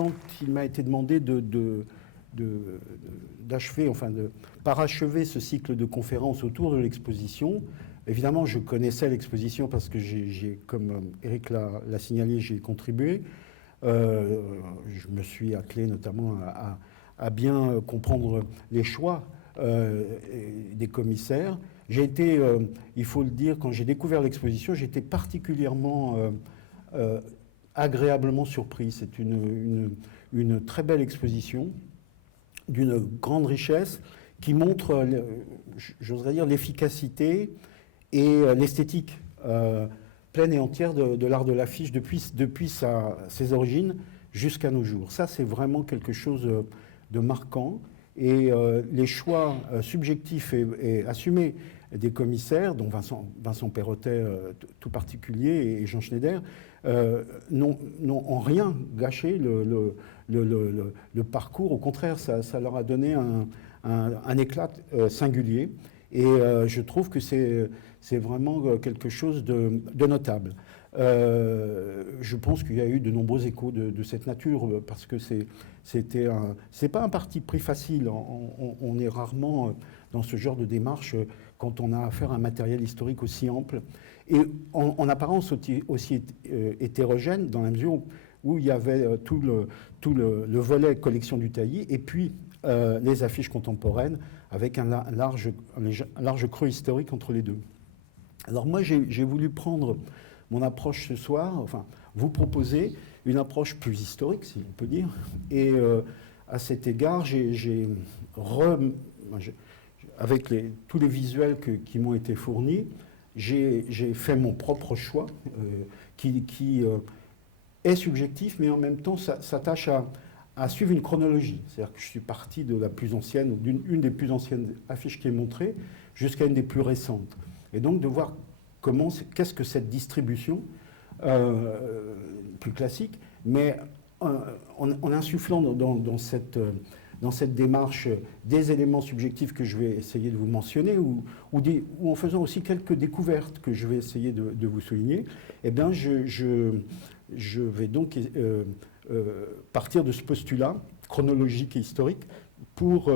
quand il m'a été demandé d'achever, enfin de parachever ce cycle de conférences autour de l'exposition, évidemment, je connaissais l'exposition parce que comme Éric l'a signalé, j'ai contribué. Je me suis attelé notamment à bien comprendre les choix des commissaires. J'ai été, il faut le dire, quand j'ai découvert l'exposition, j'ai été particulièrement agréablement surpris. C'est une très belle exposition, d'une grande richesse, qui montre, j'oserais dire, l'efficacité et l'esthétique pleine et entière de l'art de l'affiche depuis ses origines jusqu'à nos jours. Ça, c'est vraiment quelque chose de marquant. Et les choix subjectifs et assumés des commissaires, dont Vincent Perrottet tout particulier et Jean Schneider, n'ont en rien gâché le parcours. Au contraire, ça leur a donné un éclat singulier. Et je trouve que c'est vraiment quelque chose de notable. Je pense qu'il y a eu de nombreux échos de cette nature, parce que c'est pas un parti pris facile. On est rarement dans ce genre de démarche quand on a affaire à un matériel historique aussi ample et en apparence aussi hétérogène, dans la mesure où il y avait tout le volet collection du Tailly et puis les affiches contemporaines avec un large creux historique entre les deux. Alors moi, j'ai voulu prendre mon approche ce soir, enfin, vous proposer une approche plus historique, si on peut dire. Et à cet égard, avec tous les visuels qui m'ont été fournis, j'ai fait mon propre choix, qui est subjectif, mais en même temps s'attache à suivre une chronologie. C'est-à-dire que je suis parti de la plus ancienne, ou d'une des plus anciennes affiches qui est montrée, jusqu'à une des plus récentes. Et donc de voir qu'est-ce que cette distribution plus classique, mais en insufflant dans cette démarche des éléments subjectifs que je vais essayer de vous mentionner, ou en faisant aussi quelques découvertes que je vais essayer de vous souligner, eh bien je vais donc partir de ce postulat chronologique et historique pour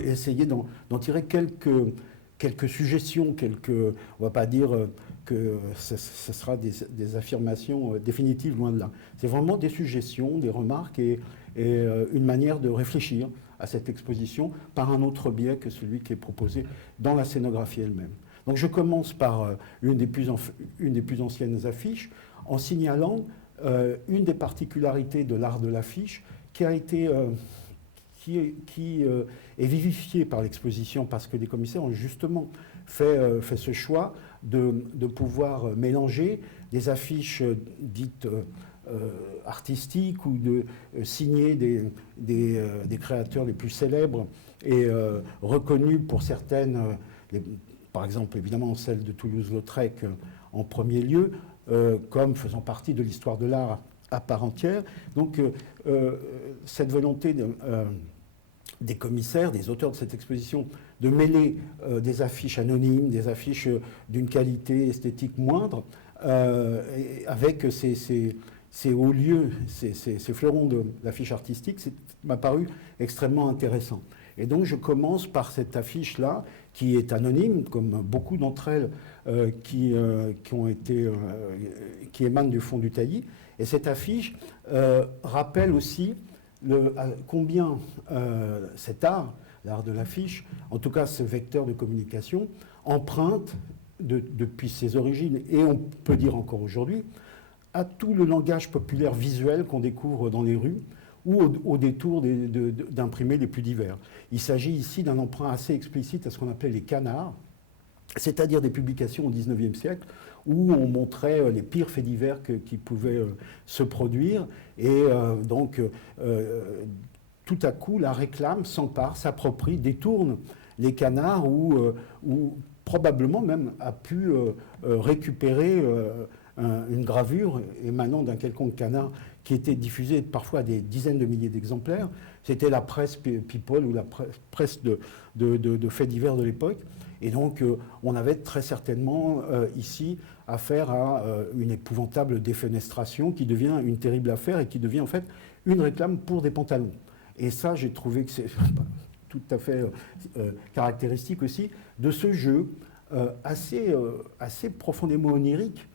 essayer d'en tirer quelques suggestions, on ne va pas dire que ce sera des affirmations définitives, loin de là. C'est vraiment des suggestions, des remarques et une manière de réfléchir à cette exposition par un autre biais que celui qui est proposé dans la scénographie elle-même. Donc je commence par une des plus anciennes affiches en signalant une des particularités de l'art de l'affiche qui est vivifiée par l'exposition parce que les commissaires ont justement fait ce choix de pouvoir mélanger des affiches dites artistiques ou de signer des créateurs les plus célèbres et reconnus pour certaines, par exemple évidemment celle de Toulouse-Lautrec en premier lieu, comme faisant partie de l'histoire de l'art à part entière. Donc cette volonté des commissaires, des auteurs de cette exposition, de mêler des affiches anonymes, des affiches d'une qualité esthétique moindre, avec ces hauts lieux, ces fleurons de l'affiche artistique, m'a paru extrêmement intéressant. Et donc je commence par cette affiche-là, qui est anonyme, comme beaucoup d'entre elles qui émanent du fond du Tailly. Et cette affiche rappelle aussi combien cet art, l'art de l'affiche, en tout cas ce vecteur de communication, emprunte depuis ses origines, et on peut dire encore aujourd'hui, à tout le langage populaire visuel qu'on découvre dans les rues ou au détour d'imprimés les plus divers. Il s'agit ici d'un emprunt assez explicite à ce qu'on appelait les canards, c'est-à-dire des publications au XIXe siècle où on montrait les pires faits divers qui pouvaient se produire. Et donc, tout à coup, la réclame s'empare, s'approprie, détourne les canards ou probablement même a pu récupérer une gravure émanant d'un quelconque canard qui était diffusée parfois à des dizaines de milliers d'exemplaires. C'était la presse People ou la presse de faits divers de l'époque. Et donc, on avait très certainement ici affaire à une épouvantable défenestration qui devient une terrible affaire et qui devient en fait une réclame pour des pantalons. Et ça, j'ai trouvé que c'est tout à fait caractéristique aussi de ce jeu assez profondément onirique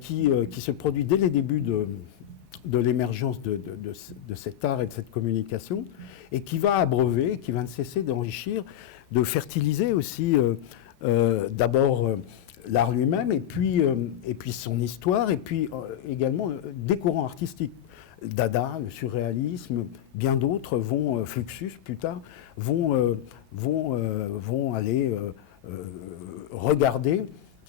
qui se produit dès les débuts de l'émergence de cet art et de cette communication, et qui va abreuver, qui va ne cesser d'enrichir, de fertiliser aussi d'abord l'art lui-même, et puis son histoire, et puis également des courants artistiques. Dada, le surréalisme, bien d'autres vont, Fluxus plus tard, vont aller regarder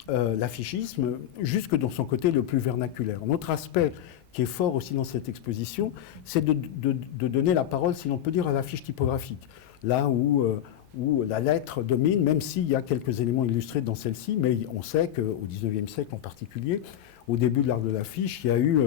l'affichisme jusque dans son côté le plus vernaculaire. Un autre aspect qui est fort aussi dans cette exposition, c'est de donner la parole, si l'on peut dire, à l'affiche typographique. Là où la lettre domine, même s'il y a quelques éléments illustrés dans celle-ci, mais on sait qu'au XIXe siècle en particulier, au début de l'art de l'affiche, il y a eu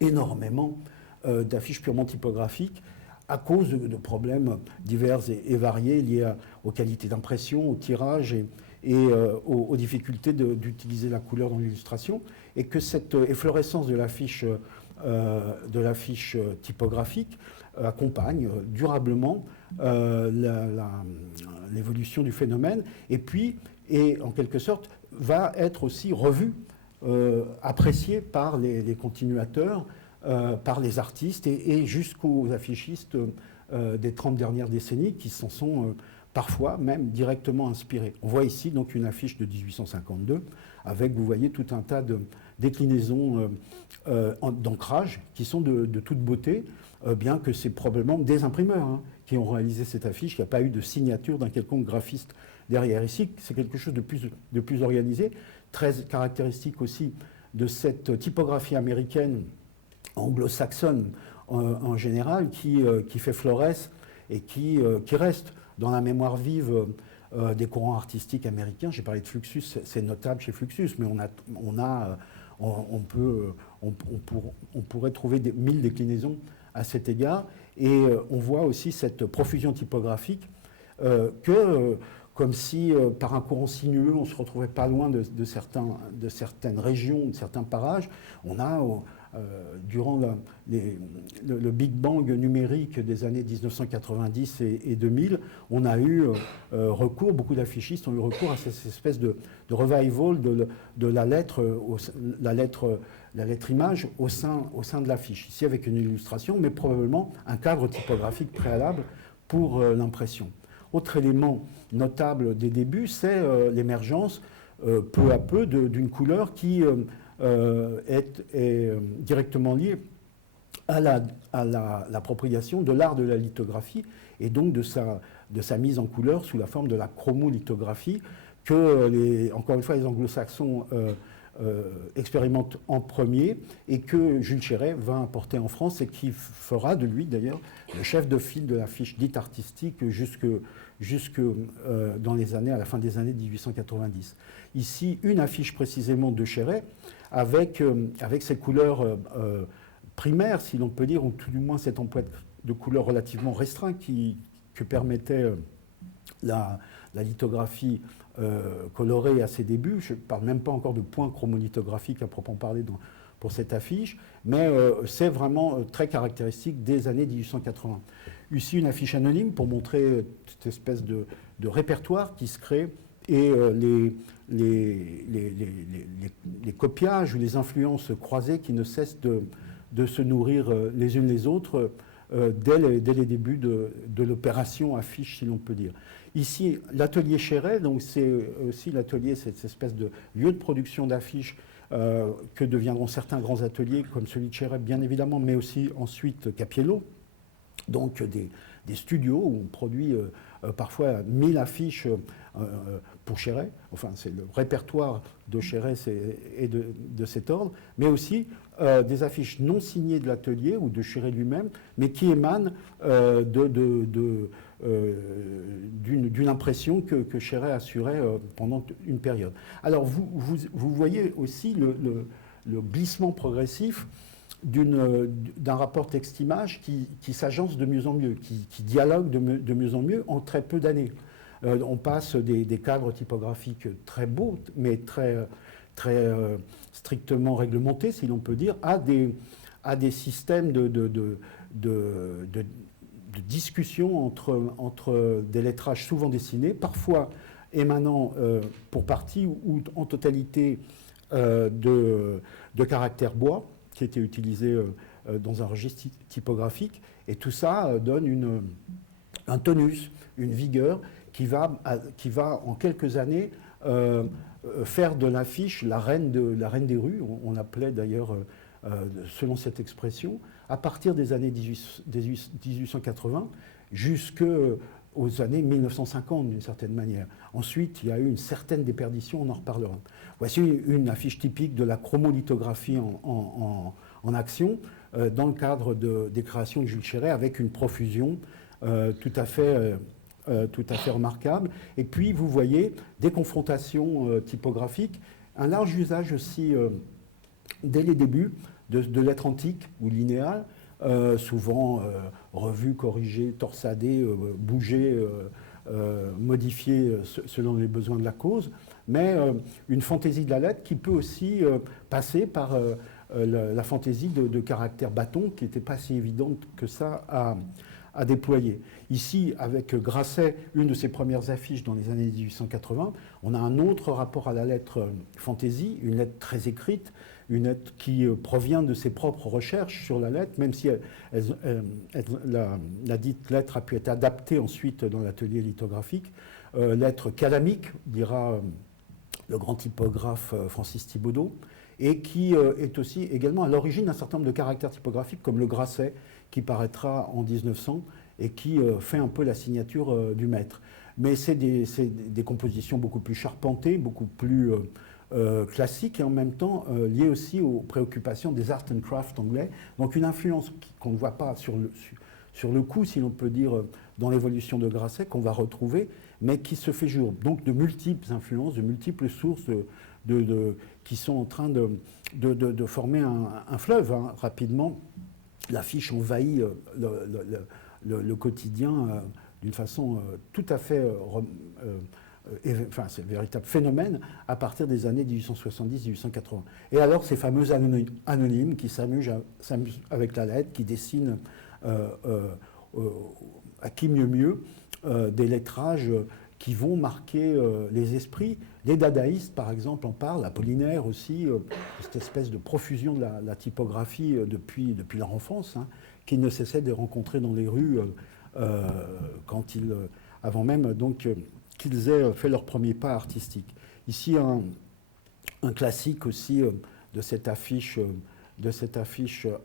énormément d'affiches purement typographiques à cause de problèmes divers et variés liés aux qualités d'impression, au tirage et aux difficultés d'utiliser la couleur dans l'illustration, et que cette efflorescence de l'affiche typographique accompagne durablement l'évolution du phénomène, et en quelque sorte va être aussi revue, appréciée par les continuateurs, par les artistes et jusqu'aux affichistes des 30 dernières décennies qui s'en sont parfois même directement inspirés. On voit ici donc une affiche de 1852 avec, vous voyez, tout un tas de déclinaisons d'ancrage qui sont de toute beauté, bien que c'est probablement des imprimeurs qui ont réalisé cette affiche, il n'y a pas eu de signature d'un quelconque graphiste derrière. Ici, c'est quelque chose de plus organisé, très caractéristique aussi de cette typographie américaine, anglo-saxonne en général, qui fait florès et qui reste dans la mémoire vive des courants artistiques américains. J'ai parlé de Fluxus, c'est notable chez Fluxus, mais on pourrait trouver 1000 déclinaisons à cet égard. Et on voit aussi cette profusion typographique comme si, par un courant sinueux, on ne se retrouvait pas loin de certaines régions, de certains parages. On a, durant le Big Bang numérique des années 1990 et 2000, on a eu recours, beaucoup d'affichistes ont eu recours à cette espèce de revival de la lettre image au sein de l'affiche. Ici avec une illustration, mais probablement un cadre typographique préalable pour l'impression. Autre élément notable des débuts, c'est l'émergence peu à peu d'une couleur qui est directement liée à l'appropriation de l'art de la lithographie et donc de sa mise en couleur sous la forme de la chromolithographie que, encore une fois, les anglo-saxons expérimentent en premier et que Jules Chéret va importer en France et qui fera de lui d'ailleurs le chef de file de l'affiche dite artistique jusque dans à la fin des années 1890. Ici, une affiche précisément de Chéret avec ses couleurs primaires, si l'on peut dire, ou tout du moins cet emploi de couleurs relativement restreint que permettait la lithographie colorée à ses débuts. Je ne parle même pas encore de points chromolithographiques à proprement parler pour cette affiche, mais c'est vraiment très caractéristique des années 1880. Ici, une affiche anonyme pour montrer cette espèce de répertoire qui se crée et les copiages ou les influences croisées qui ne cessent de se nourrir les unes les autres dès les débuts de l'opération affiche, si l'on peut dire. Ici, l'atelier Chéret, donc c'est aussi l'atelier, cette espèce de lieu de production d'affiches que deviendront certains grands ateliers, comme celui de Chéret, bien évidemment, mais aussi ensuite Capiello, donc des studios où on produit parfois 1000 affiches pour Chéret. Enfin, c'est le répertoire de Chéret et de cet ordre, mais aussi des affiches non signées de l'atelier ou de Chéret lui-même, mais qui émanent d'une impression que Chéret assurait pendant une période. Alors, vous voyez aussi le glissement progressif d'un rapport texte-image qui s'agence de mieux en mieux, qui dialogue de mieux en mieux en très peu d'années. On passe des cadres typographiques très beaux, mais très strictement réglementés, si l'on peut dire, à des systèmes de discussion entre des lettrages souvent dessinés, parfois émanant pour partie ou en totalité de caractères bois qui étaient utilisés dans un registre typographique. Et tout ça donne un tonus, une vigueur qui va en quelques années faire de l'affiche la reine des rues. On appelait d'ailleurs, selon cette expression, à partir des années 1880 jusqu'aux années 1950 d'une certaine manière. Ensuite, il y a eu une certaine déperdition, on en reparlera. Voici une affiche typique de la chromolithographie en action dans le cadre des créations de Jules Chéret avec une profusion tout à fait remarquable. Et puis, vous voyez des confrontations typographiques, un large usage aussi, dès les débuts, de lettres antiques ou linéales, souvent revues, corrigées, torsadées, bougées, modifiées selon les besoins de la cause, mais une fantaisie de la lettre qui peut aussi passer par la fantaisie de caractère bâton, qui n'était pas si évidente que ça à déployer. Ici, avec Grasset, une de ses premières affiches dans les années 1880, on a un autre rapport à la lettre fantaisie, une lettre très écrite, une lettre qui provient de ses propres recherches sur la lettre, même si la dite lettre a pu être adaptée ensuite dans l'atelier lithographique. Lettre calamique, dira le grand typographe Francis Thibaudeau, et qui est aussi également à l'origine d'un certain nombre de caractères typographiques, comme le Grasset, qui paraîtra en 1900 et qui fait un peu la signature du maître. Mais c'est des compositions beaucoup plus charpentées, beaucoup plus classiques et en même temps liées aussi aux préoccupations des art and craft anglais. Donc une influence qu'on ne voit pas sur le coup, si l'on peut dire, dans l'évolution de Grasset, qu'on va retrouver, mais qui se fait jour. Donc de multiples influences, de multiples sources qui sont en train de former un fleuve rapidement. L'affiche envahit le quotidien d'une façon tout à fait... c'est un véritable phénomène à partir des années 1870-1880. Et alors ces fameux anonymes qui s'amusent avec la lettre, qui dessinent à qui mieux des lettrages qui vont marquer les esprits. Les dadaïstes, par exemple, en parlent, Apollinaire aussi, cette espèce de profusion de la typographie depuis leur enfance, qu'ils ne cessaient de rencontrer dans les rues avant même donc, qu'ils aient fait leur premier pas artistique. Ici, un classique aussi de cette affiche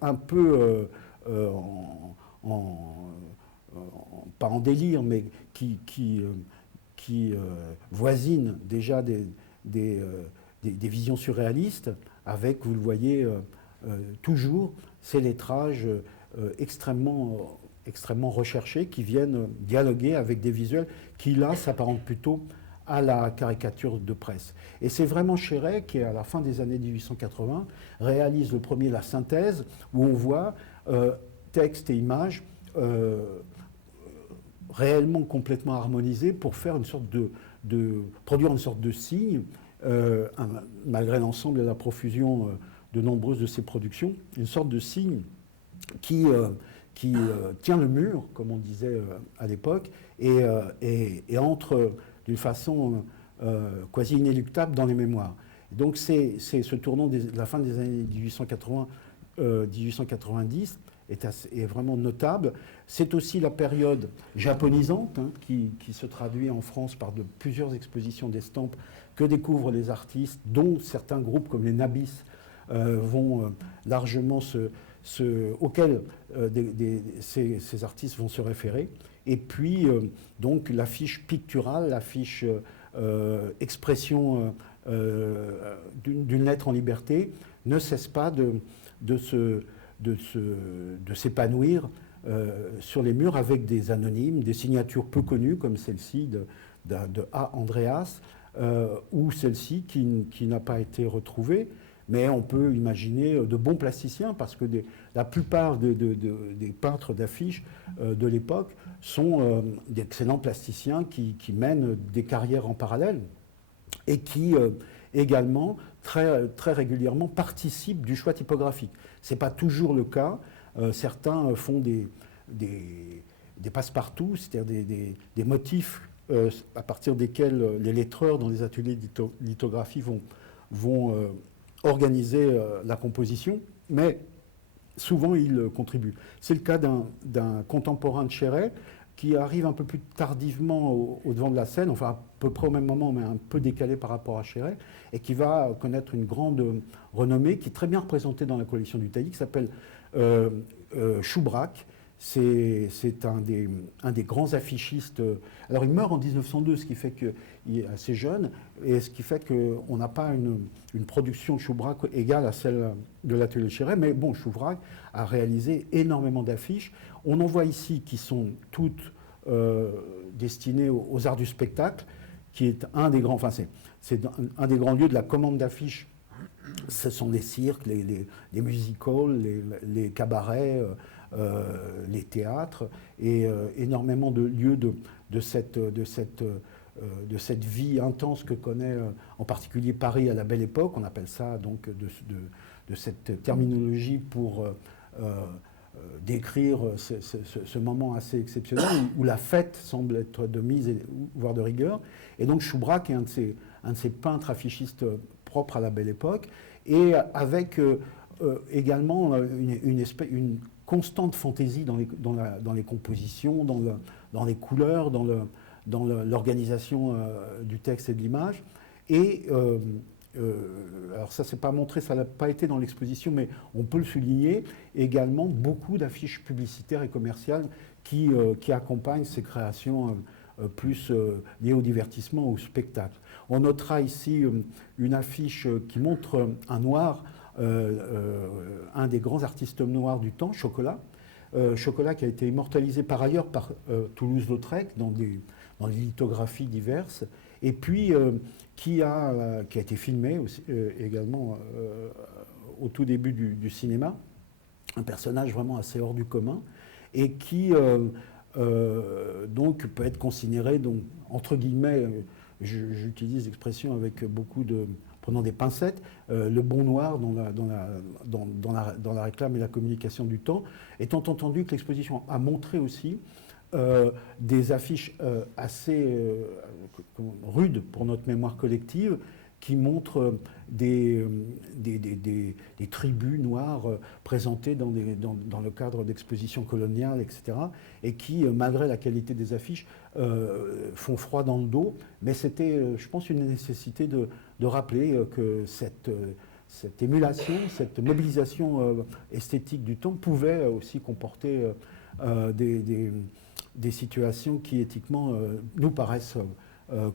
un peu pas en délire, mais qui voisine déjà des visions surréalistes, avec, vous le voyez, toujours ces lettrages extrêmement recherchés qui viennent dialoguer avec des visuels qui, là, s'apparentent plutôt à la caricature de presse. Et c'est vraiment Chéret qui, à la fin des années 1880, réalise le premier La Synthèse, où on voit texte et images réellement complètement harmonisés pour faire une sorte produire une sorte de signe, malgré l'ensemble et la profusion de nombreuses de ces productions, une sorte de signe qui tient le mur, comme on disait à l'époque, et entre d'une façon quasi inéluctable dans les mémoires. Et donc c'est ce tournant de la fin des années 1890 est vraiment notable. C'est aussi la période japonisante qui se traduit en France par plusieurs expositions d'estampes que découvrent les artistes, dont certains groupes comme les Nabis vont largement auxquels ces artistes vont se référer. Et puis, donc, l'affiche picturale, l'affiche expression d'une lettre en liberté ne cesse pas de s'épanouir sur les murs avec des anonymes, des signatures peu connues comme celle-ci de A. Andreas, ou celle-ci qui n'a pas été retrouvée, Mais on peut imaginer de bons plasticiens, parce que la plupart des peintres d'affiches de l'époque sont d'excellents plasticiens qui mènent des carrières en parallèle et qui également très, très régulièrement participent du choix typographique. Ce n'est pas toujours le cas. Certains font des passe-partout, c'est-à-dire des motifs à partir desquels les lettreurs dans les ateliers de lithographie vont organiser la composition, mais souvent ils contribuent. C'est le cas d'un contemporain de Chéret qui arrive un peu plus tardivement au devant de la scène, enfin à peu près au même moment, mais un peu décalé par rapport à Chéret, et qui va connaître une grande renommée, qui est très bien représentée dans la collection du Tailly, qui s'appelle Choubrac. C'est un des grands affichistes. Alors il meurt en 1902, ce qui fait qu'il est assez jeune, et ce qui fait qu'on n'a pas une production de Choubrac égale à celle de l'atelier Chéret, mais bon, Choubrac a réalisé énormément d'affiches. On en voit ici qui sont toutes destinées aux arts du spectacle, qui est un des grands, enfin c'est un des grands lieux de la commande d'affiches. Ce sont les cirques, les music-halls, les cabarets, les théâtres, et énormément de lieux de cette vie intense que connaît en particulier Paris à la Belle Époque. On appelle ça donc de cette terminologie pour décrire ce moment assez exceptionnel où la fête semble être de mise, voire de rigueur. Et donc Choubrac est un de ces peintres affichistes propres à la Belle Époque, et avec également une constante fantaisie dans les compositions, dans les couleurs, dans l'organisation du texte et de l'image. Et alors ça, c'est pas montré, ça n'a pas été dans l'exposition, mais on peut le souligner, également beaucoup d'affiches publicitaires et commerciales qui accompagnent ces créations plus liées au divertissement, au spectacle. On notera ici une affiche qui montre un noir, un des grands artistes noirs du temps, Chocolat. Chocolat qui a été immortalisé par ailleurs par Toulouse-Lautrec dans des lithographies diverses, et puis qui a été filmé aussi, également au tout début du cinéma, un personnage vraiment assez hors du commun, et qui donc peut être considéré, donc, entre guillemets, j'utilise l'expression avec beaucoup de... prenant des pincettes, le bon noir dans la réclame et la communication du temps, étant entendu que l'exposition a montré aussi des affiches assez rudes pour notre mémoire collective, qui montrent des tribus noires présentées dans le cadre d'expositions coloniales, etc., et qui, malgré la qualité des affiches, font froid dans le dos. Mais c'était, je pense, une nécessité de rappeler que cette émulation, cette mobilisation esthétique du temps pouvait aussi comporter des situations qui, éthiquement, nous paraissent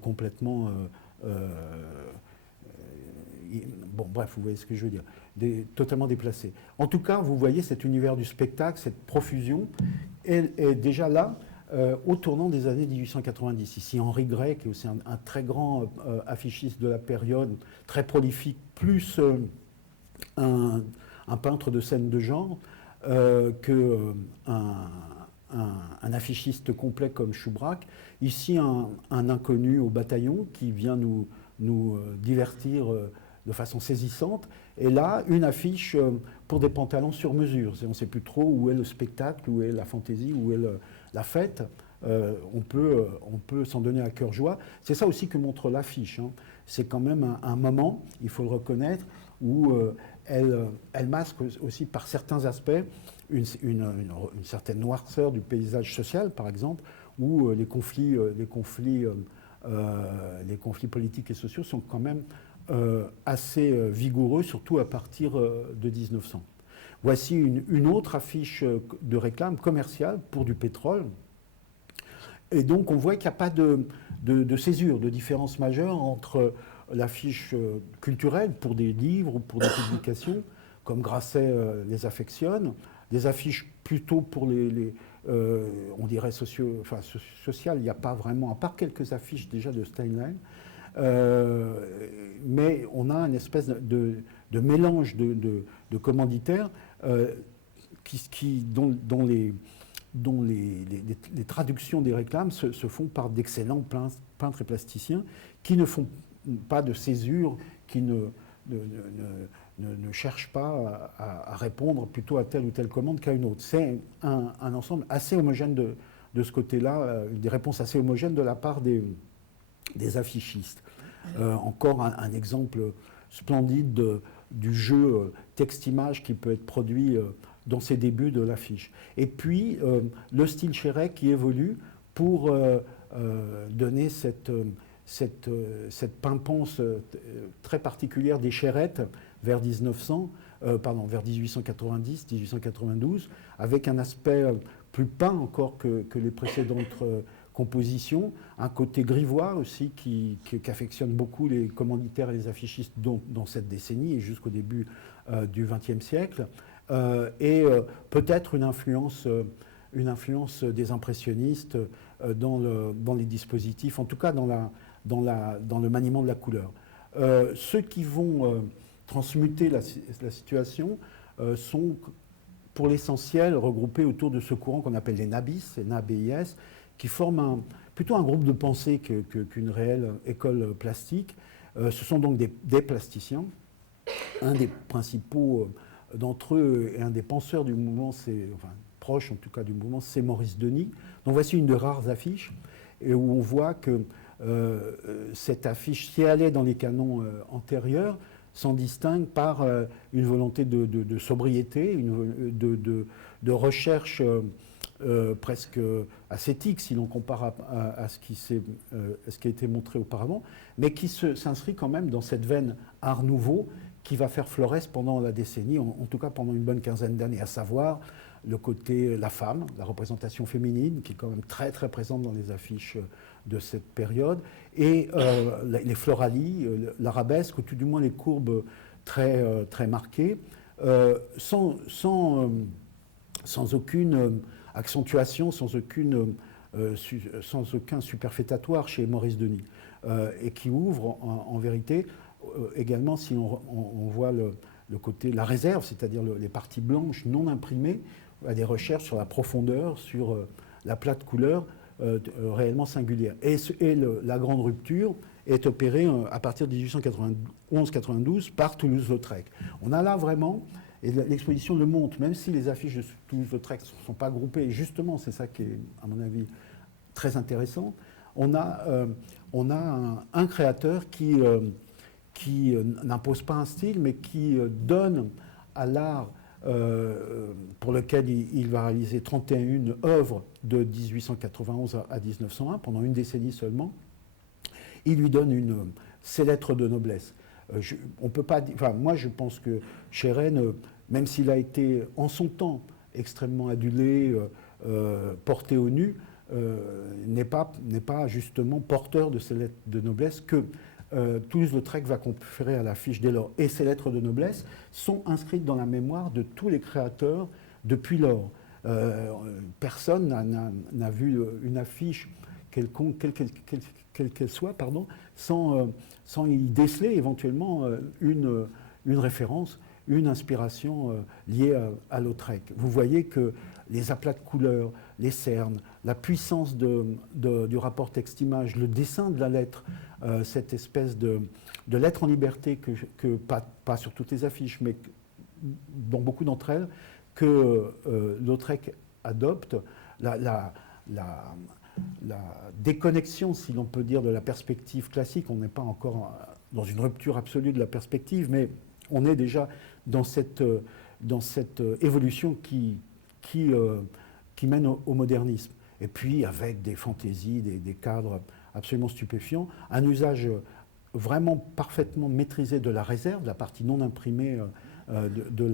complètement... bon, bref, vous voyez ce que je veux dire, totalement déplacé. En tout cas, vous voyez cet univers du spectacle, cette profusion, est déjà là au tournant des années 1890. Ici, Henri Gray, qui est aussi un très grand affichiste de la période, très prolifique, plus un peintre de scène de genre un affichiste complet comme Choubrac. Ici, un inconnu au bataillon qui vient nous divertir de façon saisissante. Et là, une affiche pour des pantalons sur mesure. On ne sait plus trop où est le spectacle, où est la fantaisie, où est la fête. On peut s'en donner à cœur joie. C'est ça aussi que montre l'affiche. Hein. C'est quand même un moment, il faut le reconnaître, où elle masque aussi par certains aspects une certaine noirceur du paysage social, par exemple, où les conflits politiques et sociaux sont quand même assez vigoureux, surtout à partir de 1900. Voici une autre affiche de réclame commerciale pour du pétrole. Et donc on voit qu'il n'y a pas de césure, de différence majeure entre l'affiche culturelle pour des livres ou pour des publications, comme Grasset les affectionne, des affiches plutôt pour on dirait sociales, il n'y a pas vraiment, à part quelques affiches déjà de Steinlein, mais on a une espèce de mélange de commanditaires dont les traductions des réclames se font par d'excellents peintres et plasticiens qui ne font pas de césure, qui ne cherchent pas à répondre plutôt à telle ou telle commande qu'à une autre. C'est un ensemble assez homogène de ce côté-là, des réponses assez homogènes de la part des affichistes. Encore un exemple splendide du jeu texte-image qui peut être produit dans ses débuts de l'affiche. Et puis, le style Cheret qui évolue pour donner cette pimpance très particulière des Cherettes vers 1890, 1892, avec un aspect plus peint encore que les précédentes compositions, un côté grivois aussi qu'affectionnent beaucoup les commanditaires et les affichistes dans cette décennie et jusqu'au début du XXe siècle, et peut-être une influence des impressionnistes dans les dispositifs, en tout cas dans le maniement de la couleur. Ceux qui vont transmuter la situation sont pour l'essentiel regroupés autour de ce courant qu'on appelle les NABIS, les NABIS, qui forment plutôt un groupe de pensée qu'une réelle école plastique. Ce sont donc des plasticiens. Un des principaux d'entre eux et un des penseurs du mouvement, proche en tout cas du mouvement, c'est Maurice Denis. Donc voici une de rares affiches et où on voit que cette affiche, si elle est dans les canons antérieurs, s'en distingue par une volonté de sobriété, de recherche presque ascétique si l'on compare à ce qui a été montré auparavant, mais qui s'inscrit quand même dans cette veine art nouveau qui va faire florès pendant la décennie, en tout cas pendant une bonne quinzaine d'années, à savoir le côté la femme, la représentation féminine, qui est quand même très très présente dans les affiches de cette période, et les floralies, l'arabesque, ou tout du moins les courbes très, très marquées, sans aucune accentuation, sans aucun superfétatoire chez Maurice Denis, et qui ouvre en vérité également, si on voit le côté, la réserve, c'est-à-dire les parties blanches non imprimées, à des recherches sur la profondeur, sur la plate couleur réellement singulière. Et la grande rupture est opérée à partir de 1891-92 par Toulouse-Lautrec. On a là vraiment, et l'exposition le montre, même si les affiches de Toulouse-Lautrec ne sont pas groupées, et justement c'est ça qui est, à mon avis, très intéressant, on a un créateur qui n'impose pas un style, mais qui donne à l'art pour lequel il va réaliser 31 œuvres de 1891 à 1901, pendant une décennie seulement, il lui donne ses lettres de noblesse. On peut pas, moi je pense que Cheret, même s'il a été en son temps extrêmement adulé, porté au nu, n'est pas justement porteur de ces lettres de noblesse que Toulouse-Lautrec va conférer à l'affiche dès lors. Et ces lettres de noblesse sont inscrites dans la mémoire de tous les créateurs depuis lors. Personne n'a vu une affiche quelconque, quelle qu'elle soit, sans y déceler éventuellement une référence, une inspiration liée à Lautrec. Vous voyez que les aplats de couleurs, les cernes, la puissance du rapport texte-image, le dessin de la lettre, cette espèce de lettre en liberté que pas sur toutes les affiches, mais dans beaucoup d'entre elles, que Lautrec adopte, la déconnexion, si l'on peut dire, de la perspective classique. On n'est pas encore dans une rupture absolue de la perspective, mais on est déjà dans cette évolution qui mène au modernisme. Et puis avec des fantaisies, des cadres absolument stupéfiants, un usage vraiment parfaitement maîtrisé de la réserve, la partie non imprimée de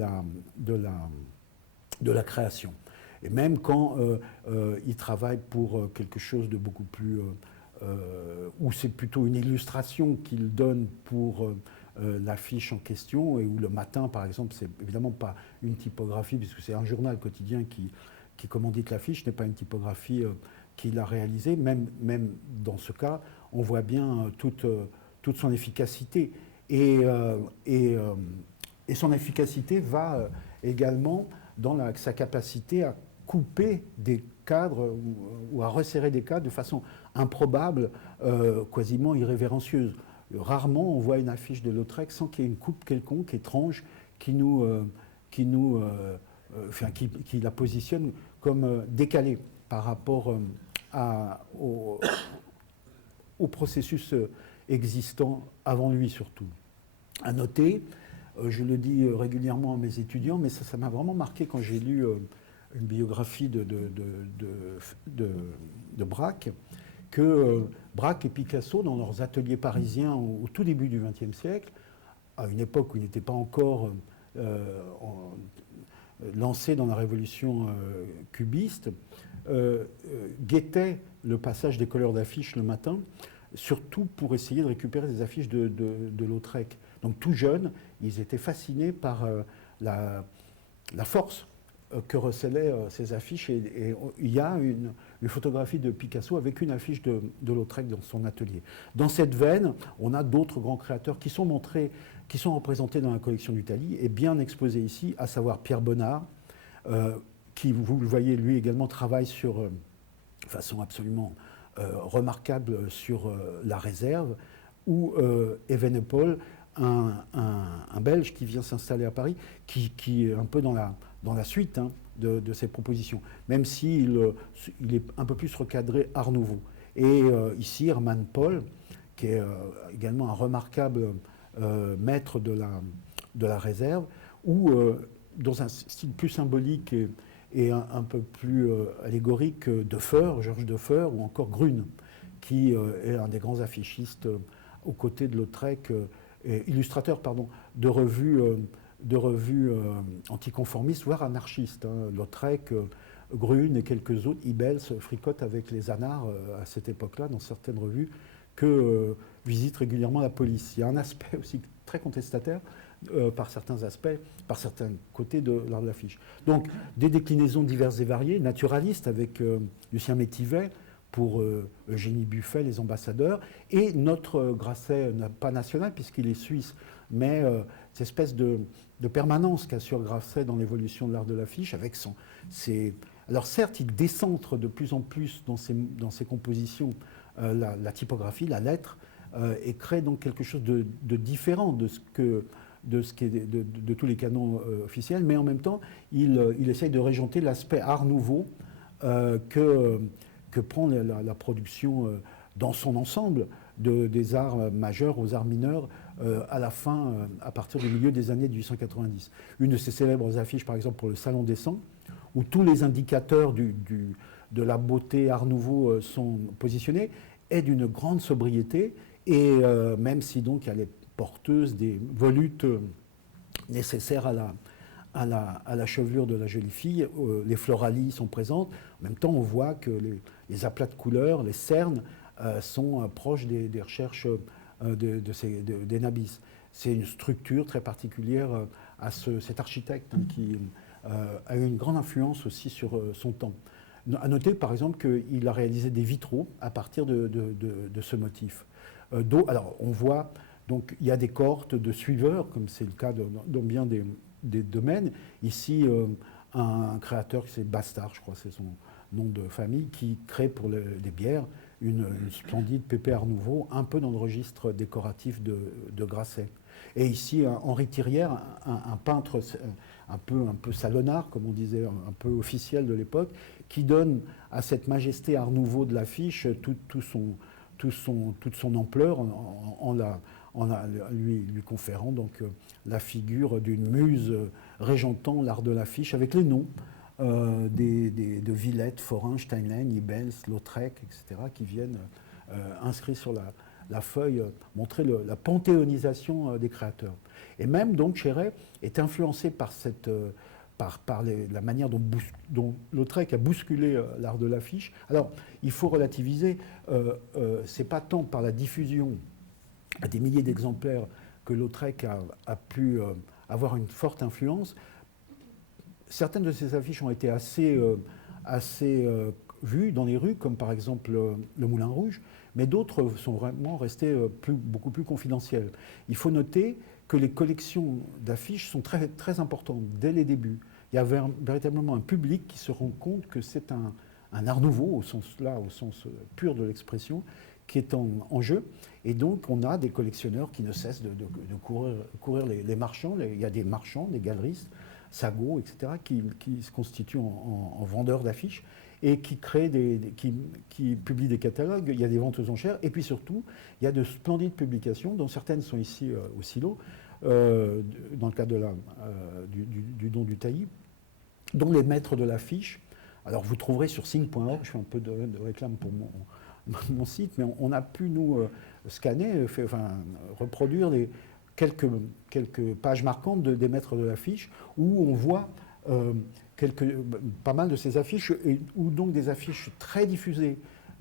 la création. Et même quand il travaille pour quelque chose de beaucoup plus... où c'est plutôt une illustration qu'il donne pour l'affiche en question, et où le matin, par exemple, c'est évidemment pas une typographie, puisque c'est un journal quotidien qui commandite l'affiche, n'est pas une typographie qu'il a réalisée. Même dans ce cas, on voit bien toute son efficacité. Et Et son efficacité va également dans sa capacité à couper des cadres ou à resserrer des cadres de façon improbable, quasiment irrévérencieuse. Rarement on voit une affiche de Lautrec sans qu'il y ait une coupe quelconque, étrange, qui la positionne comme décalée par rapport au processus existant avant lui surtout. À noter, je le dis régulièrement à mes étudiants, mais ça m'a vraiment marqué quand j'ai lu une biographie de Braque, que Braque et Picasso, dans leurs ateliers parisiens au tout début du XXe siècle, à une époque où ils n'étaient pas encore lancés dans la révolution cubiste, guettaient le passage des couleurs d'affiches le matin, surtout pour essayer de récupérer des affiches de Lautrec. Donc tout jeunes, ils étaient fascinés par la force que recelaient ces affiches. Et il y a une photographie de Picasso avec une affiche de Lautrec dans son atelier. Dans cette veine, on a d'autres grands créateurs qui sont montrés, qui sont représentés dans la collection d'Italie et bien exposés ici, à savoir Pierre Bonnard, qui, vous le voyez, lui également travaille de façon absolument remarquable sur la réserve, ou Evenepoel, un Belge qui vient s'installer à Paris, qui est un peu dans la suite de ces propositions, même s'il est un peu plus recadré Art Nouveau. Et ici, Hermann Paul, qui est également un remarquable maître de la réserve, ou dans un style plus symbolique et un peu plus allégorique, Defeur, Georges Defeur, ou encore Grune, qui est un des grands affichistes aux côtés de Lautrec, illustrateur de revues anticonformistes, voire anarchistes. Lautrec, Grune et quelques autres, Ibels, fricotent avec les anards à cette époque-là, dans certaines revues, que visite régulièrement la police. Il y a un aspect aussi très contestataire, par certains aspects, par certains côtés de l'art de l'affiche. Donc, des déclinaisons diverses et variées, naturalistes avec Lucien Métivet, pour Eugénie Buffet, Les Ambassadeurs, et notre Grasset, pas national puisqu'il est suisse, mais cette espèce de permanence qu'assure Grasset dans l'évolution de l'art de l'affiche, avec alors certes, il décentre de plus en plus dans ses compositions la typographie, la lettre, et crée donc quelque chose de différent de tous les canons officiels, mais en même temps, il essaye de régenter l'aspect art nouveau que prend la production dans son ensemble des arts majeurs aux arts mineurs à la fin, à partir du milieu des années 1890. Une de ses célèbres affiches, par exemple, pour le Salon des 100, où tous les indicateurs de la beauté art nouveau sont positionnés, est d'une grande sobriété, et même si donc elle est porteuse des volutes nécessaires à la chevelure de la jolie fille, les floralies sont présentes. En même temps, on voit que les aplats de couleurs, les cernes, sont proches des recherches des Nabis. C'est une structure très particulière à cet architecte qui a eu une grande influence aussi sur son temps. À noter par exemple qu'il a réalisé des vitraux à partir de ce motif. Alors on voit, donc il y a des cohortes de suiveurs, comme c'est le cas dans bien des domaines. Ici, un créateur qui c'est Bastard, je crois, c'est son nom de famille, qui crée pour des bières une splendide pépé Art Nouveau, un peu dans le registre décoratif de Grasset. Et ici, Henri Thirière, un peintre un peu salonnard, comme on disait, un peu officiel de l'époque, qui donne à cette majesté Art Nouveau de l'affiche toute son ampleur en lui conférant donc la figure d'une muse régentant l'art de l'affiche avec les noms de Villette, Forain, Steinlen, Ibels, Lautrec, etc., qui viennent inscrits sur la feuille, montrer la panthéonisation des créateurs. Et même donc Chéret est influencé par la manière dont Lautrec a bousculé l'art de l'affiche. Alors, il faut relativiser, c'est pas tant par la diffusion à des milliers d'exemplaires que Lautrec a pu avoir une forte influence. Certaines de ces affiches ont été assez vues dans les rues, comme par exemple le Moulin Rouge, mais d'autres sont vraiment restées beaucoup plus confidentielles. Il faut noter que les collections d'affiches sont très, très importantes dès les débuts. Il y a véritablement un public qui se rend compte que c'est un art nouveau, au sens pur de l'expression, qui est en jeu. Et donc, on a des collectionneurs qui ne cessent de courir les marchands. Il y a des marchands, des galeristes, Sago, etc., qui se constituent en vendeurs d'affiches et qui créent qui publient des catalogues. Il y a des ventes aux enchères. Et puis surtout, il y a de splendides publications, dont certaines sont ici au silo, dans le cadre du don du taillis, dont les maîtres de l'affiche. Alors, vous trouverez sur sign.org, je fais un peu de réclame pour mon site, mais on a pu, nous, scanner, reproduire quelques pages marquantes des maîtres de l'affiche, où on voit pas mal de ces affiches, ou donc des affiches très diffusées,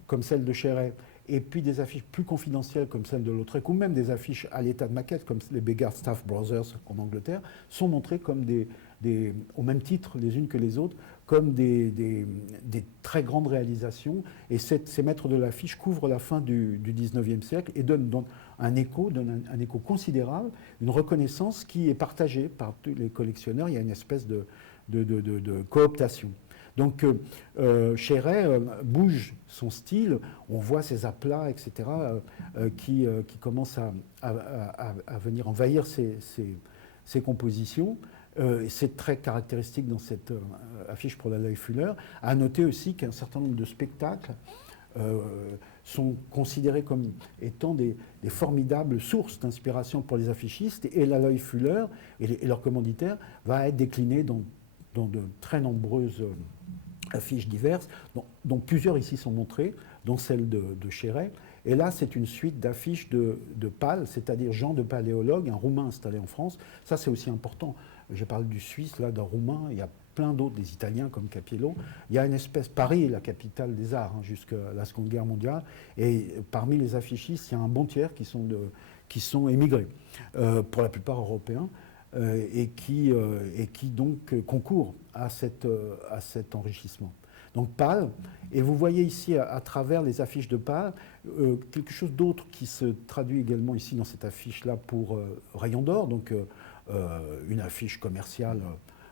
comme celle de Chéret, et puis des affiches plus confidentielles, comme celle de Lautrec, ou même des affiches à l'état de maquette, comme les Beggar Staff Brothers en Angleterre, sont montrées comme au même titre les unes que les autres, comme des très grandes réalisations. Et ces maîtres de l'affiche couvrent la fin du XIXe siècle et donnent un écho considérable, une reconnaissance qui est partagée par tous les collectionneurs. Il y a une espèce de cooptation. Donc Chéret bouge son style, on voit ses aplats, etc., qui commencent à venir envahir ses compositions. C'est très caractéristique dans cette affiche pour la L'Œil Fuller. À noter aussi qu'un certain nombre de spectacles sont considérés comme étant des formidables sources d'inspiration pour les affichistes, et la L'Œil Fuller et leurs commanditaires va être décliné dans de très nombreuses affiches diverses, dont plusieurs ici sont montrées, dont celle de Chéret. Et là, c'est une suite d'affiches de Pal, c'est-à-dire Jean de Paléologue, un Roumain installé en France. Ça, c'est aussi important. Je parle du Suisse, là, d'un Roumain. Il y a plein d'autres, des Italiens comme Cappiello. Il y a une espèce... Paris est la capitale des arts, jusqu'à la Seconde Guerre mondiale. Et parmi les affichistes, il y a un bon tiers qui sont émigrés, pour la plupart européens, et qui donc concourent à cet enrichissement. Donc Pal, et vous voyez ici à travers les affiches de Pal, quelque chose d'autre qui se traduit également ici dans cette affiche-là pour Rayon d'Or, donc une affiche commerciale,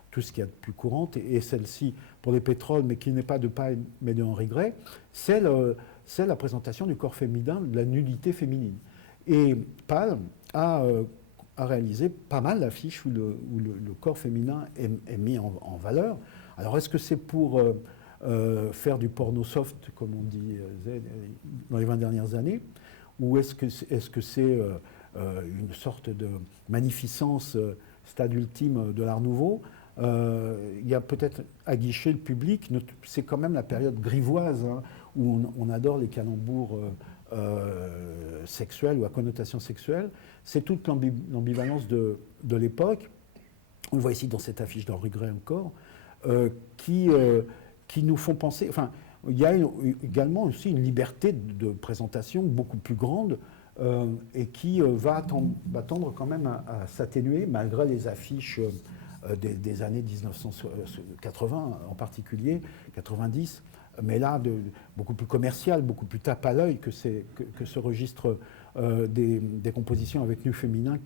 tout ce qu'il y a de plus courante, et celle-ci pour les pétroles, mais qui n'est pas de Pal, mais de Henri Gray, c'est la présentation du corps féminin, de la nudité féminine. Et Pal a réalisé pas mal d'affiches où le corps féminin est mis en valeur. Alors est-ce que c'est pour faire du porno soft, comme on dit dans les 20 dernières années, ou est-ce que c'est une sorte de magnificence, stade ultime de l'art nouveau? Il y a peut-être aguiché le public, c'est quand même la période grivoise, où on adore les calembours sexuels ou à connotation sexuelle. C'est toute l'ambivalence de l'époque. On le voit ici dans cette affiche d'Henri Gray encore, qui nous font penser... Enfin, il y a également aussi une liberté de présentation beaucoup plus grande et qui va tendre quand même à s'atténuer malgré les affiches des années 1980 en particulier, 90, mais là beaucoup plus commercial, beaucoup plus tape à l'œil que ce registre des compositions avec nu féminin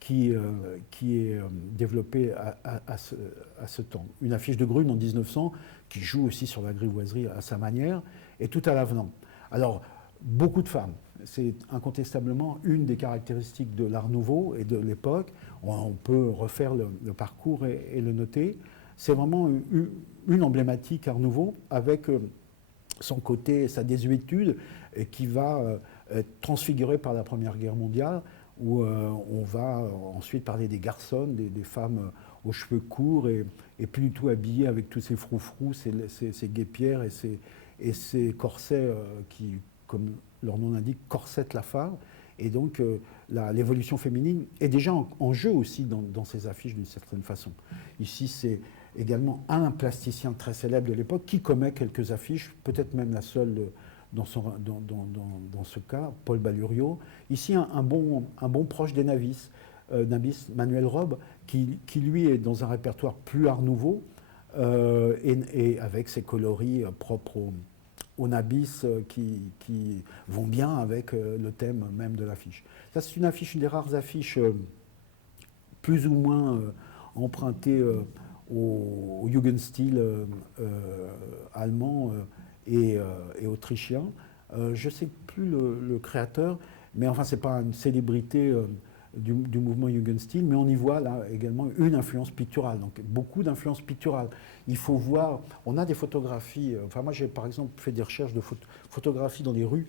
qui est développé à ce temps. Une affiche de Grune en 1900 qui joue aussi sur la grivoiserie à sa manière, et tout à l'avenant. Alors, beaucoup de femmes, c'est incontestablement une des caractéristiques de l'art nouveau et de l'époque. On peut refaire le parcours et le noter. C'est vraiment une emblématique art nouveau avec son côté, sa désuétude, qui va être transfigurée par la Première Guerre mondiale, où on va ensuite parler des garçons, des femmes aux cheveux courts et plus du tout habillées avec tous ces froufrous, ces guêpières et ces corsets qui, comme leur nom l'indique, corsettent la femme. Et donc l'évolution féminine est déjà en jeu aussi dans ces affiches d'une certaine façon. Ici, c'est également un plasticien très célèbre de l'époque qui commet quelques affiches, peut-être même la seule dans ce cas, Paul Balurio. Ici, un bon proche des Nabis, Manuel Robe, qui lui est dans un répertoire plus art nouveau et avec ses coloris propres au Nabis qui vont bien avec le thème même de l'affiche. Ça, c'est une des rares affiches plus ou moins emprunté au Jugendstil allemand et autrichien. Je ne sais plus le créateur, mais enfin, ce n'est pas une célébrité du mouvement Jugendstil, mais on y voit là également une influence picturale, donc beaucoup d'influence picturale. Il faut voir, on a des photographies, enfin moi j'ai par exemple fait des recherches de photographies dans les rues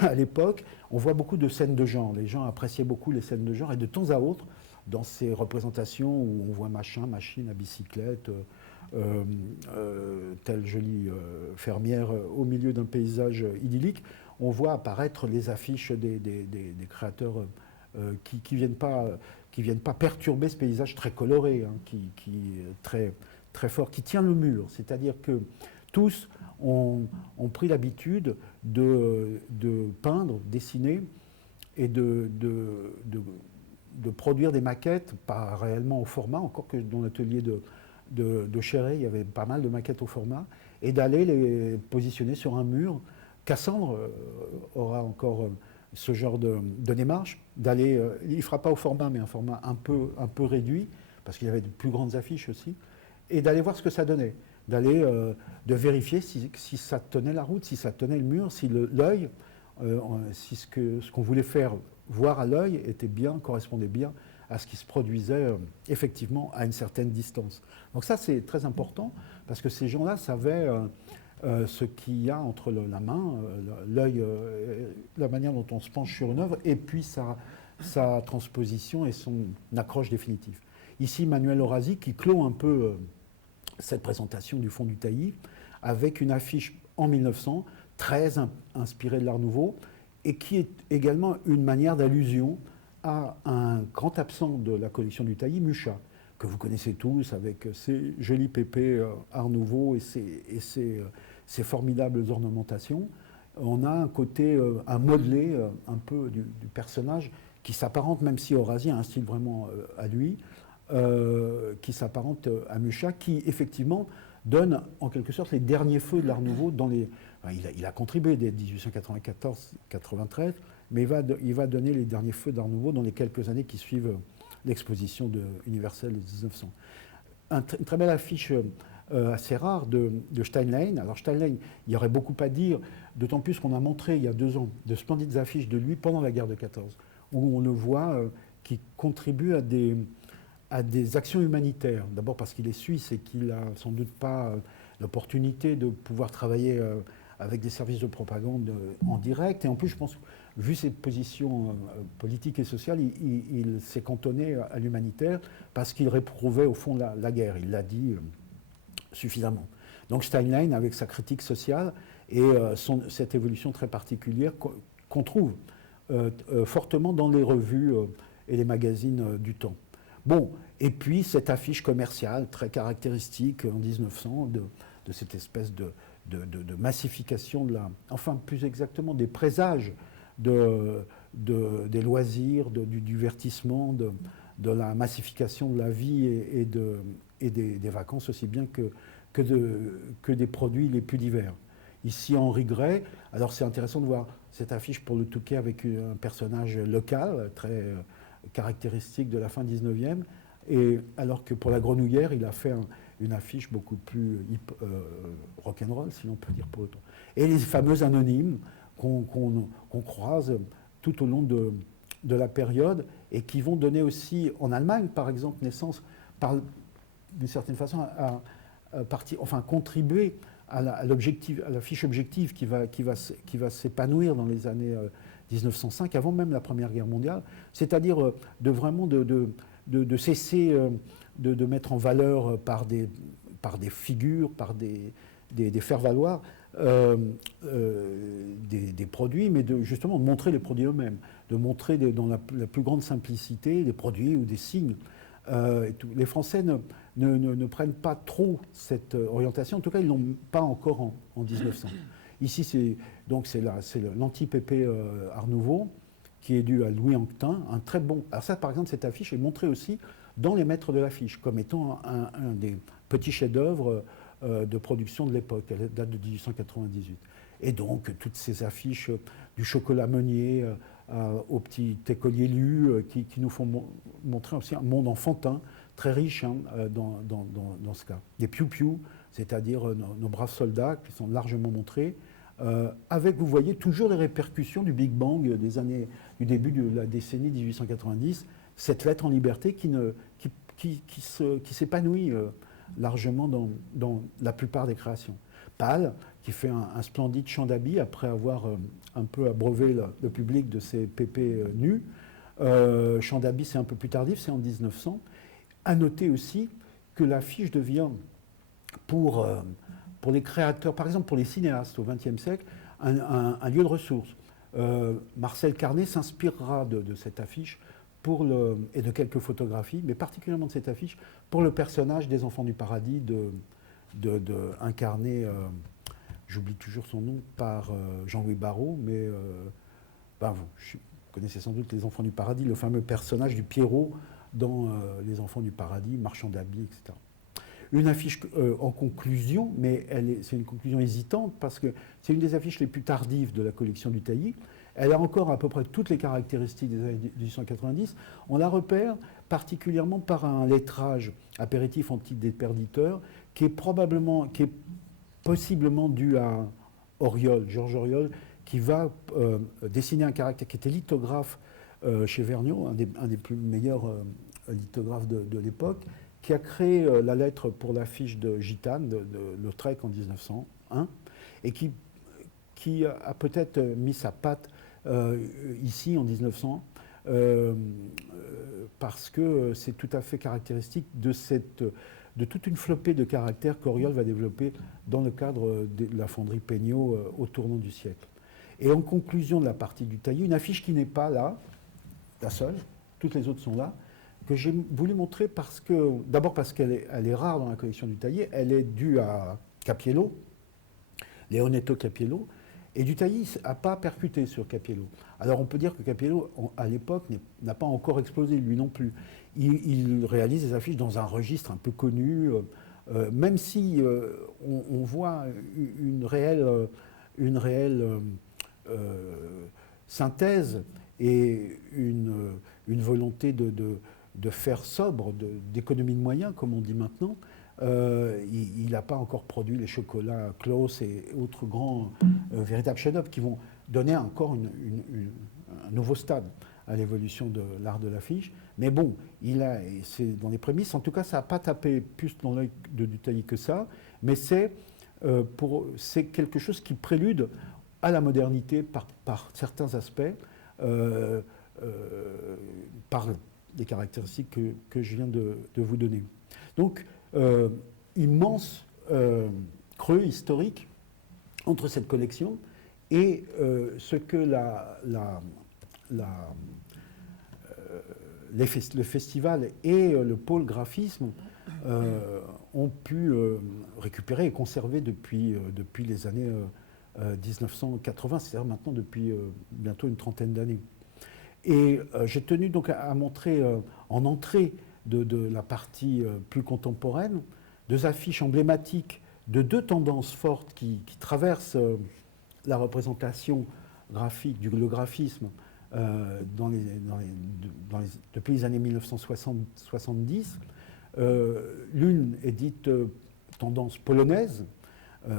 à l'époque, on voit beaucoup de scènes de genre, les gens appréciaient beaucoup les scènes de genre, et de temps à autre, dans ces représentations où on voit machin, machine à bicyclette, telle jolie fermière au milieu d'un paysage idyllique, on voit apparaître les affiches des créateurs qui viennent pas perturber ce paysage très coloré, hein, qui est très, très fort, qui tient le mur. C'est-à-dire que tous ont pris l'habitude de peindre, dessiner et de produire des maquettes, pas réellement au format, encore que dans l'atelier de Chéret, il y avait pas mal de maquettes au format, et d'aller les positionner sur un mur. Cassandre aura encore ce genre de démarche, d'aller, il ne fera pas au format, mais un format un peu réduit, parce qu'il y avait de plus grandes affiches aussi, et d'aller voir ce que ça donnait, d'aller de vérifier si ça tenait la route, si ça tenait le mur, si l'œil, si ce qu'on voulait faire voir à l'œil était bien, correspondait bien à ce qui se produisait effectivement à une certaine distance. Donc ça, c'est très important, parce que ces gens-là savaient ce qu'il y a entre la main, l'œil, la manière dont on se penche sur une œuvre, et puis sa transposition et son accroche définitive. Ici, Manuel Orasi qui clôt un peu cette présentation du fond du taillis avec une affiche en 1900, très inspirée de l'Art Nouveau, et qui est également une manière d'allusion à un grand absent de la collection du taillis, Mucha, que vous connaissez tous avec ses jolis pépés Art Nouveau et ses formidables ornementations. On a un côté, un modelé un peu du personnage qui s'apparente, même si Orasi a un style vraiment à lui, qui s'apparente à Mucha, qui effectivement donne en quelque sorte les derniers feux de l'Art Nouveau dans les... Enfin, il a contribué dès 1894-93, mais il va donner les derniers feux d'Art Nouveau dans les quelques années qui suivent l'exposition universelle de 1900. Une très belle affiche assez rare de Steinlein. Alors Steinlein, il y aurait beaucoup à dire, d'autant plus qu'on a montré il y a 2 ans de splendides affiches de lui pendant la guerre de 14, où on le voit qui contribue à des actions humanitaires. D'abord parce qu'il est suisse et qu'il n'a sans doute pas l'opportunité de pouvoir travailler avec des services de propagande en direct. Et en plus, je pense, vu ses positions politiques et sociales, il s'est cantonné à l'humanitaire parce qu'il réprouvait au fond la guerre. Il l'a dit suffisamment. Donc Steinlein, avec sa critique sociale et cette évolution très particulière qu'on trouve fortement dans les revues et les magazines du temps. Bon, et puis cette affiche commerciale très caractéristique en 1900 de cette espèce de massification enfin plus exactement des présages des loisirs, du divertissement, de la massification de la vie et des vacances aussi bien que des produits les plus divers. Ici, Henri Gray, alors c'est intéressant de voir cette affiche pour le Touquet avec un personnage local, très caractéristique de la fin 19e, et alors que pour la Grenouillère, il a fait une affiche beaucoup plus rock'n'roll, si l'on peut dire pour autant. Et les fameux anonymes qu'on croise tout au long de la période et qui vont donner aussi, en Allemagne par exemple, naissance, d'une certaine façon, contribuer à la fiche objective qui va s'épanouir dans les années 1905, avant même la Première Guerre mondiale, c'est-à-dire de vraiment de cesser de mettre en valeur par des figures, par des faire-valoir des produits, mais justement de montrer les produits eux-mêmes, de montrer dans la plus grande simplicité des produits ou des signes. Les Français ne prennent pas trop cette orientation, en tout cas ils ne l'ont pas encore en 1900. Ici c'est l'anti-pépé Art Nouveau, qui est dû à Louis Anquetin, un très bon... Alors ça par exemple, cette affiche est montrée aussi dans les maîtres de l'affiche, comme étant un des petits chefs-d'œuvre de production de l'époque, elle date de 1898. Et donc toutes ces affiches du chocolat Meunier aux petits écoliers lus qui nous font montrer aussi un monde enfantin très riche hein, dans ce cas. Des piou-piou, c'est-à-dire nos braves soldats qui sont largement montrés, avec, vous voyez, toujours les répercussions du Big Bang du début de la décennie 1890, cette lettre en liberté qui s'épanouit largement dans la plupart des créations. Pâle, qui fait un splendide chant d'habit après avoir un peu abreuvé le public de ses pépés nus. Chant d'habit, c'est un peu plus tardif, c'est en 1900. À noter aussi que l'affiche devient, pour les créateurs, par exemple pour les cinéastes au XXe siècle, un lieu de ressources. Marcel Carné s'inspirera de cette affiche et de quelques photographies, mais particulièrement de cette affiche, pour le personnage des Enfants du Paradis incarné, j'oublie toujours son nom, par Jean-Louis Barrault, mais vous connaissez sans doute les Enfants du Paradis, le fameux personnage du Pierrot dans les Enfants du Paradis, marchand d'habits, etc. Une affiche en conclusion, mais c'est une conclusion hésitante parce que c'est une des affiches les plus tardives de la collection du Tailly. Elle a encore à peu près toutes les caractéristiques des années 1890. On la repère particulièrement par un lettrage apéritif en titre d'éperditeur qui est possiblement dû à Auriol, Georges Auriol, qui va dessiner un caractère qui était lithographe chez Vergniaud, un des plus meilleurs lithographes de l'époque, qui a créé la lettre pour l'affiche de Gitane, de Lautrec en 1901, et qui a peut-être mis sa patte ici en 1900, parce que c'est tout à fait caractéristique de toute une flopée de caractères qu'Auriol va développer dans le cadre de la fonderie Peignot au tournant du siècle. Et en conclusion de la partie du Tailly, une affiche qui n'est pas là, la seule, toutes les autres sont là, que j'ai voulu montrer d'abord parce qu'elle est rare dans la collection du Tailly, elle est due à Capiello, Leonetto Capiello, et du Tailly n'a pas percuté sur Capiello. Alors on peut dire que Capiello, à l'époque, n'a pas encore explosé, lui non plus. Il réalise des affiches dans un registre un peu connu, même si on voit une réelle synthèse et une volonté de faire sobre, d'économie de moyens, comme on dit maintenant. Il n'a pas encore produit les chocolats Klaus et autres grands véritables chefs-d'œuvre qui vont donner encore un nouveau stade à l'évolution de l'art de l'affiche. Mais bon, c'est dans les prémices. En tout cas, ça n'a pas tapé plus dans l'œil du Tailly que ça, mais c'est quelque chose qui prélude à la modernité par certains aspects, par les caractéristiques que je viens de vous donner. Donc, immense creux historique entre cette collection et ce que le festival et le pôle graphisme ont pu récupérer et conserver depuis les années 1980, c'est-à-dire maintenant depuis bientôt une trentaine d'années. Et j'ai tenu donc à montrer en entrée de la partie plus contemporaine deux affiches emblématiques de deux tendances fortes qui traversent la représentation graphique, le graphisme depuis les années 1970. L'une est dite tendance polonaise,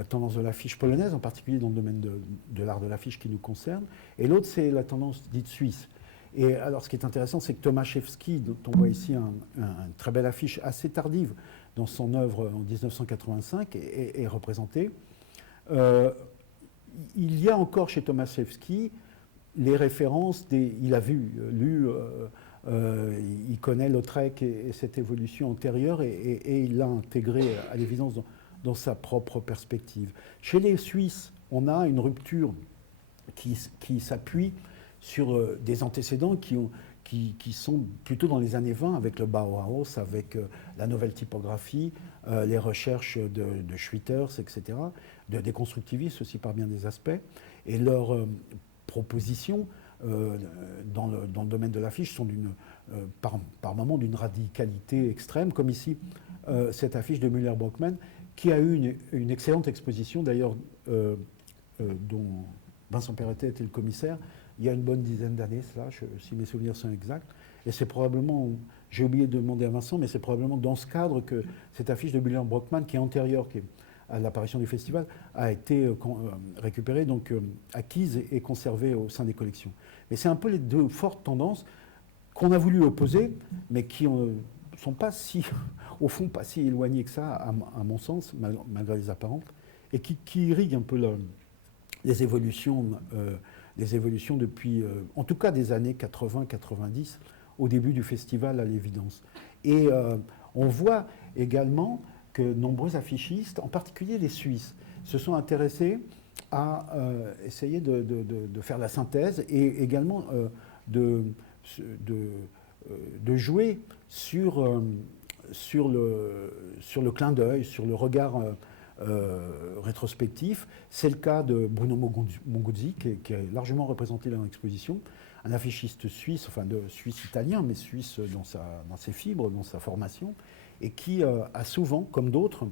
tendance de l'affiche polonaise, en particulier dans le domaine de l'art de l'affiche qui nous concerne, et l'autre c'est la tendance dite suisse. Et alors ce qui est intéressant, c'est que Tomaszewski, dont on voit ici une très belle affiche assez tardive dans son œuvre en 1985, est représentée. Il y a encore chez Tomaszewski les références, il a lu, il connaît Lautrec et cette évolution antérieure et il l'a intégré à l'évidence dans sa propre perspective. Chez les Suisses, on a une rupture qui s'appuie sur des antécédents qui sont plutôt dans les années 20 avec le Bauhaus, avec la nouvelle typographie, les recherches de Schwitters, etc., des constructivistes aussi par bien des aspects, et leurs propositions dans le domaine de l'affiche sont par moments d'une radicalité extrême, comme ici cette affiche de Müller-Brockmann, qui a eu une excellente exposition d'ailleurs dont Vincent Perrottet était le commissaire, il y a une bonne dizaine d'années, si mes souvenirs sont exacts. Et c'est probablement, j'ai oublié de demander à Vincent, mais c'est probablement dans ce cadre que cette affiche de William Brockman, qui est antérieure à l'apparition du festival, a été récupérée, donc acquise et conservée au sein des collections. Mais c'est un peu les deux fortes tendances qu'on a voulu opposer, mais qui ne sont pas si, au fond, pas si éloignées que ça, à mon sens, malgré les apparences, et qui irriguent un peu les évolutions depuis, en tout cas des années 80-90, au début du festival à l'évidence. Et on voit également que nombreux affichistes, en particulier les Suisses, se sont intéressés à essayer de faire la synthèse et également de jouer sur le clin d'œil, sur le regard rétrospectif. C'est le cas de Bruno Monguzzi, qui est largement représenté dans l'exposition, un affichiste suisse, enfin de suisse-italien, mais suisse dans ses fibres, dans sa formation, et qui a souvent, comme d'autres,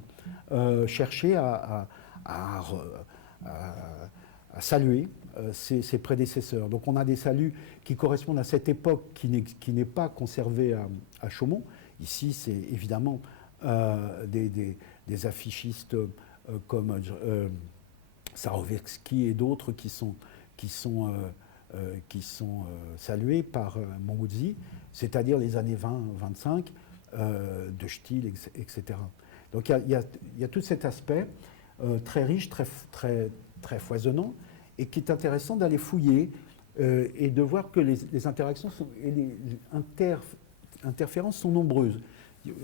cherché à saluer ses prédécesseurs. Donc on a des saluts qui correspondent à cette époque qui n'est pas conservée à Chaumont. Ici, c'est évidemment des affichistes comme Sarovetsky et d'autres qui sont salués par Monguzzi, c'est-à-dire les années 20-25, de Stiel, etc. Donc il y a tout cet aspect très riche, très foisonnant, et qui est intéressant d'aller fouiller et de voir que les interactions et les interférences sont nombreuses.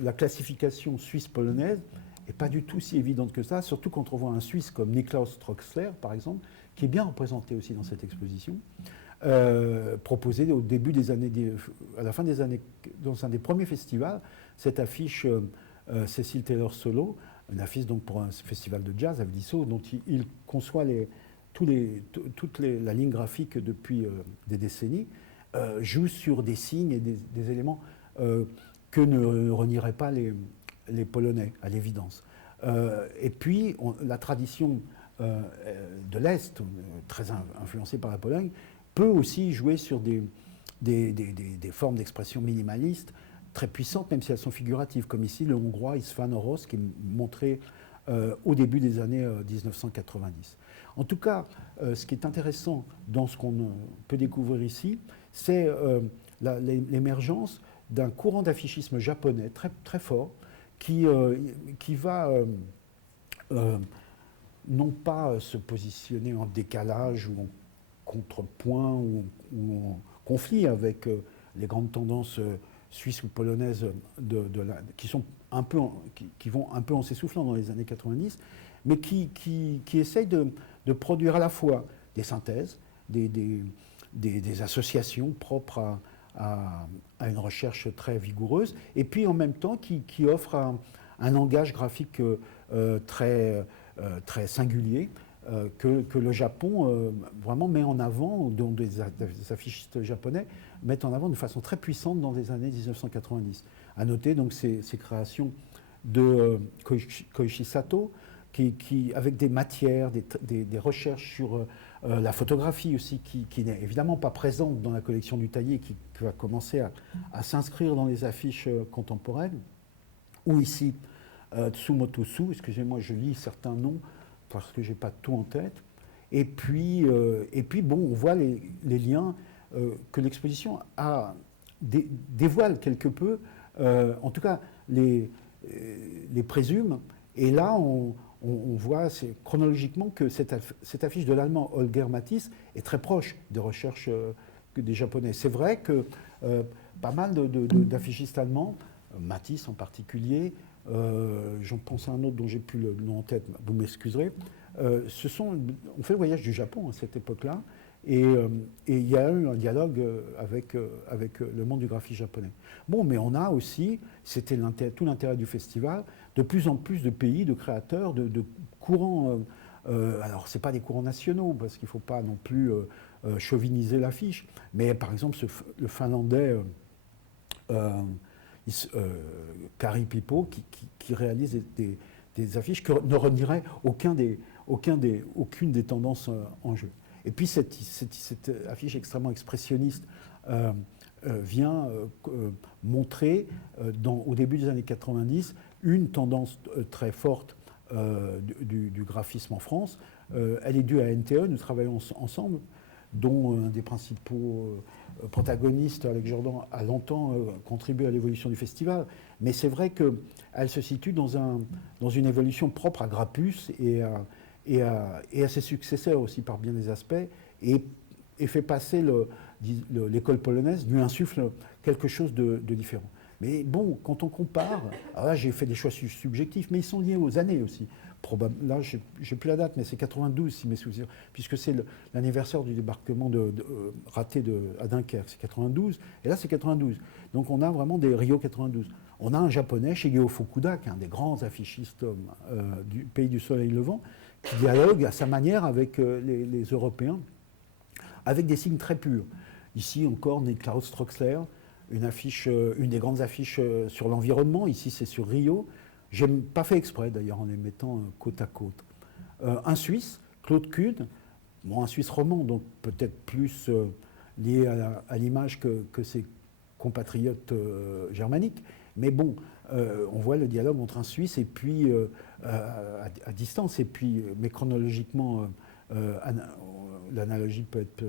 La classification suisse-polonaise n'est pas du tout si évidente que ça, surtout quand on voit un Suisse comme Niklaus Troxler, par exemple, qui est bien représenté aussi dans cette exposition, proposé au début des années, à la fin des années, dans un des premiers festivals, cette affiche Cécile Taylor Solo, une affiche donc pour un festival de jazz à Vlissau, dont il conçoit toute la ligne graphique depuis des décennies, joue sur des signes et des éléments que ne renieraient pas les Polonais, à l'évidence. Et puis, la tradition de l'Est, très influencée par la Pologne, peut aussi jouer sur des formes d'expression minimalistes très puissantes, même si elles sont figuratives, comme ici le Hongrois István Orosz, qui est montré au début des années 1990. En tout cas, ce qui est intéressant dans ce qu'on peut découvrir ici, c'est l'émergence d'un courant d'affichisme japonais très, très fort qui va non pas se positionner en décalage ou en contrepoint ou en conflit avec les grandes tendances suisses ou polonaises qui vont un peu en s'essoufflant dans les années 90, mais qui essayent de produire à la fois des synthèses, des associations propres à une recherche très vigoureuse, et puis en même temps qui offrent un langage graphique très singulier que le Japon vraiment met en avant, dont des affichistes japonais mettent en avant de façon très puissante dans les années 1990. À noter donc ces créations de Koichi Sato, avec des matières, des recherches sur la photographie aussi, qui n'est évidemment pas présente dans la collection du Taillé, qui va commencer à s'inscrire dans les affiches contemporaines, ou ici Tsumoto Su, excusez-moi, je lis certains noms parce que je n'ai pas tout en tête, et puis bon, on voit les liens que l'exposition dévoile quelque peu, en tout cas les présume, et là on voit chronologiquement que cette affiche de l'allemand Holger Matisse est très proche des recherches des Japonais. C'est vrai que pas mal d'affichistes allemands, Matisse en particulier, j'en pense à un autre dont j'ai plus le nom en tête, vous m'excuserez, on fait le voyage du Japon à cette époque-là, et il y a eu un dialogue avec le monde du graphisme japonais. Bon, mais on a aussi, c'était tout l'intérêt du festival, de plus en plus de pays, de créateurs, de courants. Alors, ce n'est pas des courants nationaux, parce qu'il ne faut pas non plus chauviniser l'affiche, mais par exemple, le Finlandais Kari Pipo, qui réalise des affiches que ne renierait aucune des tendances en jeu. Et puis cette affiche extrêmement expressionniste vient montrer, au début des années 90, une tendance très forte du graphisme en France. Elle est due à NTE, nous travaillons ensemble, dont un des principaux protagonistes, Alex Jordan, a longtemps contribué à l'évolution du festival. Mais c'est vrai qu'elle se situe dans une évolution propre à Grappus et à ses successeurs aussi par bien des aspects, et fait passer l'école polonaise, lui insuffle quelque chose de différent. Mais bon, quand on compare, alors là j'ai fait des choix subjectifs, mais ils sont liés aux années aussi. Là, je n'ai plus la date, mais c'est 92, si mes souvenirs, puisque c'est l'anniversaire du débarquement raté à Dunkerque, c'est 92, et là c'est 92. Donc on a vraiment des Rio 92. On a un japonais, Shigeo Fukuda, qui est un des grands affichistes du pays du soleil levant, qui dialogue à sa manière avec les Européens, avec des signes très purs. Ici encore, Niklaus Troxler, une des grandes affiches sur l'environnement. Ici, c'est sur Rio. Je n'ai pas fait exprès, d'ailleurs, en les mettant côte à côte. Un Suisse, Claude Kuhn, un Suisse roman, donc peut-être plus lié à l'image que ses compatriotes germaniques. Mais bon, on voit le dialogue entre un Suisse et puis à distance, et puis, mais chronologiquement, l'analogie peut être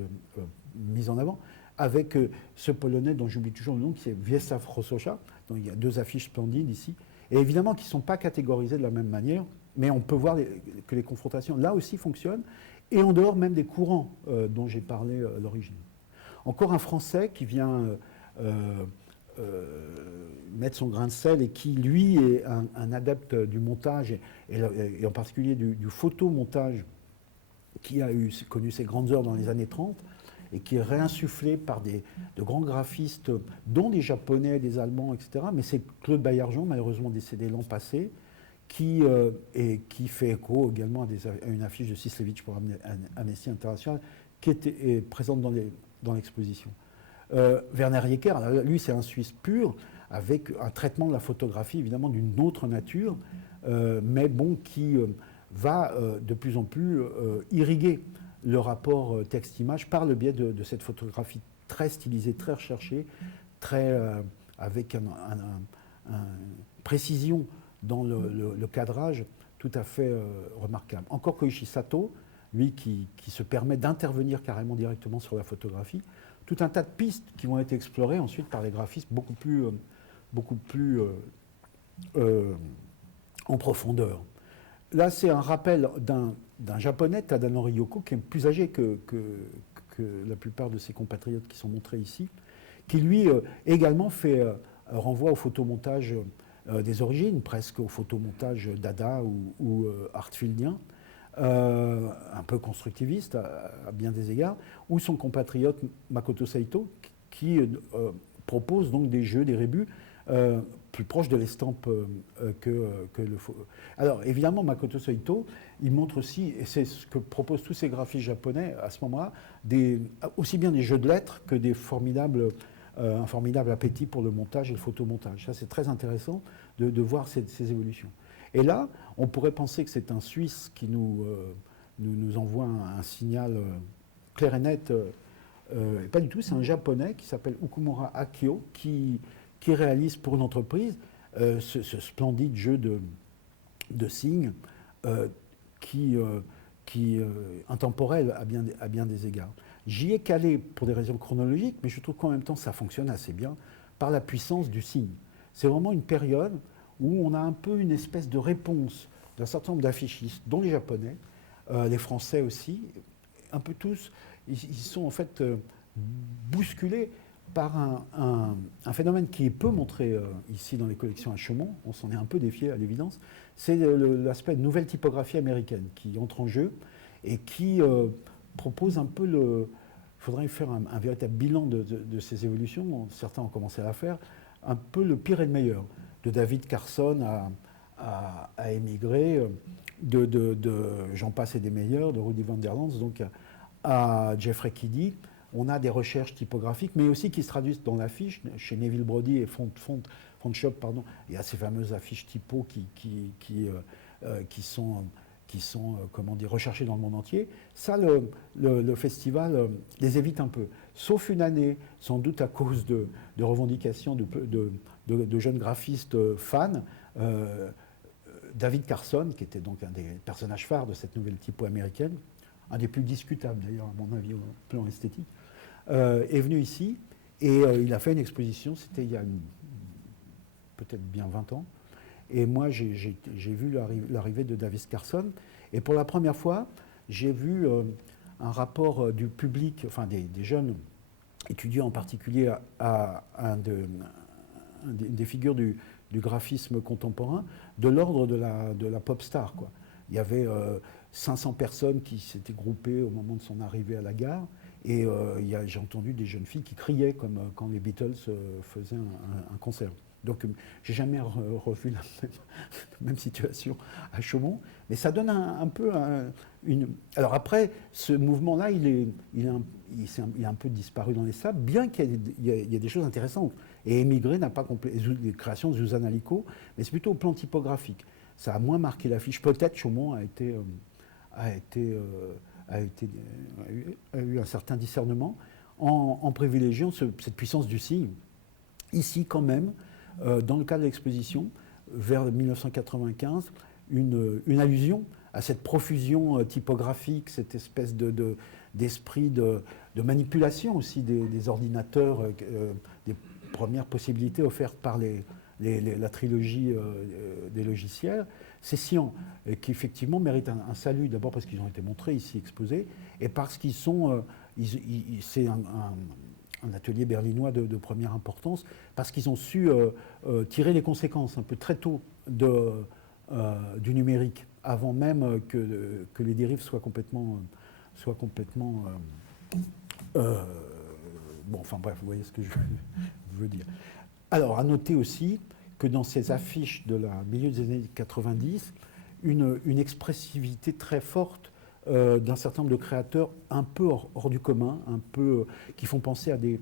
mise en avant, avec ce Polonais dont j'oublie toujours le nom, qui est Wiesław Rosocha. Donc il y a deux affiches splendides ici, et évidemment qui ne sont pas catégorisées de la même manière, mais on peut voir que les confrontations, là aussi, fonctionnent, et en dehors même des courants dont j'ai parlé à l'origine. Encore un Français qui vient mettre son grain de sel et qui, lui, est un adepte du montage, et en particulier du photomontage, qui a connu ses grandes heures dans les années 30, et qui est réinsufflé par de grands graphistes, dont des Japonais, des Allemands, etc. Mais c'est Claude Baillargeon, malheureusement décédé l'an passé, qui fait écho également à une affiche de Sislevitch pour Amnesty International, qui est présente dans l'exposition. Werner Jecker, lui c'est un Suisse pur, avec un traitement de la photographie évidemment d'une autre nature, mais bon, qui va de plus en plus irriguer le rapport texte-image par le biais de cette photographie très stylisée, très recherchée, avec une précision dans le cadrage tout à fait remarquable. Encore Koichi Sato, lui qui se permet d'intervenir carrément directement sur la photographie, tout un tas de pistes qui vont être explorées ensuite par les graphistes beaucoup plus en profondeur. Là, c'est un rappel d'un japonais, Tadanori Yoko, qui est plus âgé que la plupart de ses compatriotes qui sont montrés ici, qui lui également fait renvoi au photomontage des origines, presque au photomontage Dada ou artfieldien, un peu constructiviste à bien des égards, ou son compatriote Makoto Saito, qui propose donc des jeux, des rébus, plus proche de l'estampe que le faux. Alors évidemment, Makoto Saito, il montre aussi, et c'est ce que proposent tous ces graphistes japonais à ce moment-là, aussi bien des jeux de lettres que un formidable appétit pour le montage et le photomontage. Ça, c'est très intéressant de voir ces évolutions. Et là, on pourrait penser que c'est un Suisse qui nous envoie un signal clair et net. Et pas du tout, c'est un Japonais qui s'appelle Okumura Akio, qui réalise pour une entreprise ce splendide jeu de signes qui est intemporel à bien des égards. J'y ai calé pour des raisons chronologiques, mais je trouve qu'en même temps ça fonctionne assez bien par la puissance du signe. C'est vraiment une période où on a un peu une espèce de réponse d'un certain nombre d'affichistes, dont les Japonais, les Français aussi, un peu tous, ils sont en fait bousculés par un phénomène qui est peu montré ici dans les collections à Chaumont, on s'en est un peu défié à l'évidence, c'est l'aspect de nouvelle typographie américaine qui entre en jeu et qui propose un peu il faudrait faire un véritable bilan de ces évolutions, certains ont commencé à la faire, un peu le pire et le meilleur, de David Carson à émigrer, de J'en passe et des meilleurs, de Rudy van der Lans, donc à Jeffrey Kiddy. On a des recherches typographiques, mais aussi qui se traduisent dans l'affiche. Chez Neville Brody et Fontshop, pardon, il y a ces fameuses affiches typo qui sont qui sont comment dire, recherchés dans le monde entier. Ça, le festival les évite un peu. Sauf une année, sans doute à cause de revendications de jeunes graphistes fans, David Carson, qui était donc un des personnages phares de cette nouvelle typo américaine, un des plus discutables d'ailleurs à mon avis au plan esthétique, est venu ici et il a fait une exposition, c'était il y a peut-être bien 20 ans. Et moi, j'ai vu l'arrivée de David Carson. Et pour la première fois, j'ai vu un rapport du public, enfin des jeunes étudiants en particulier, à des figures du graphisme contemporain, de l'ordre de la pop star, quoi. Il y avait 500 personnes qui s'étaient groupées au moment de son arrivée à la gare. Et j'ai entendu des jeunes filles qui criaient comme quand les Beatles faisaient un concert. Donc, j'ai jamais revu la même situation à Chaumont, mais ça donne un peu une. Alors après, ce mouvement-là, il a un peu disparu dans les sables, bien qu'il y ait des choses intéressantes. Et Émigré n'a pas complété les créations de Suzanne Alico, mais c'est plutôt au plan typographique. Ça a moins marqué l'affiche. Peut-être Chaumont a eu un certain discernement en privilégiant cette puissance du signe. Ici, quand même, dans le cadre de l'exposition, vers 1995, une allusion à cette profusion typographique, cette espèce d'esprit de manipulation aussi des ordinateurs, des premières possibilités offertes par la trilogie des logiciels. Ces scients qui effectivement méritent un salut, d'abord parce qu'ils ont été montrés ici, exposés, et parce qu'ils sont... c'est un atelier berlinois de première importance, parce qu'ils ont su tirer les conséquences un peu très tôt du numérique, avant même que les dérives soient complètement bon, enfin bref, vous voyez ce que je veux dire. Alors, à noter aussi que dans ces affiches de la milieu des années 90, une expressivité très forte d'un certain nombre de créateurs un peu hors du commun, un peu, qui font penser à des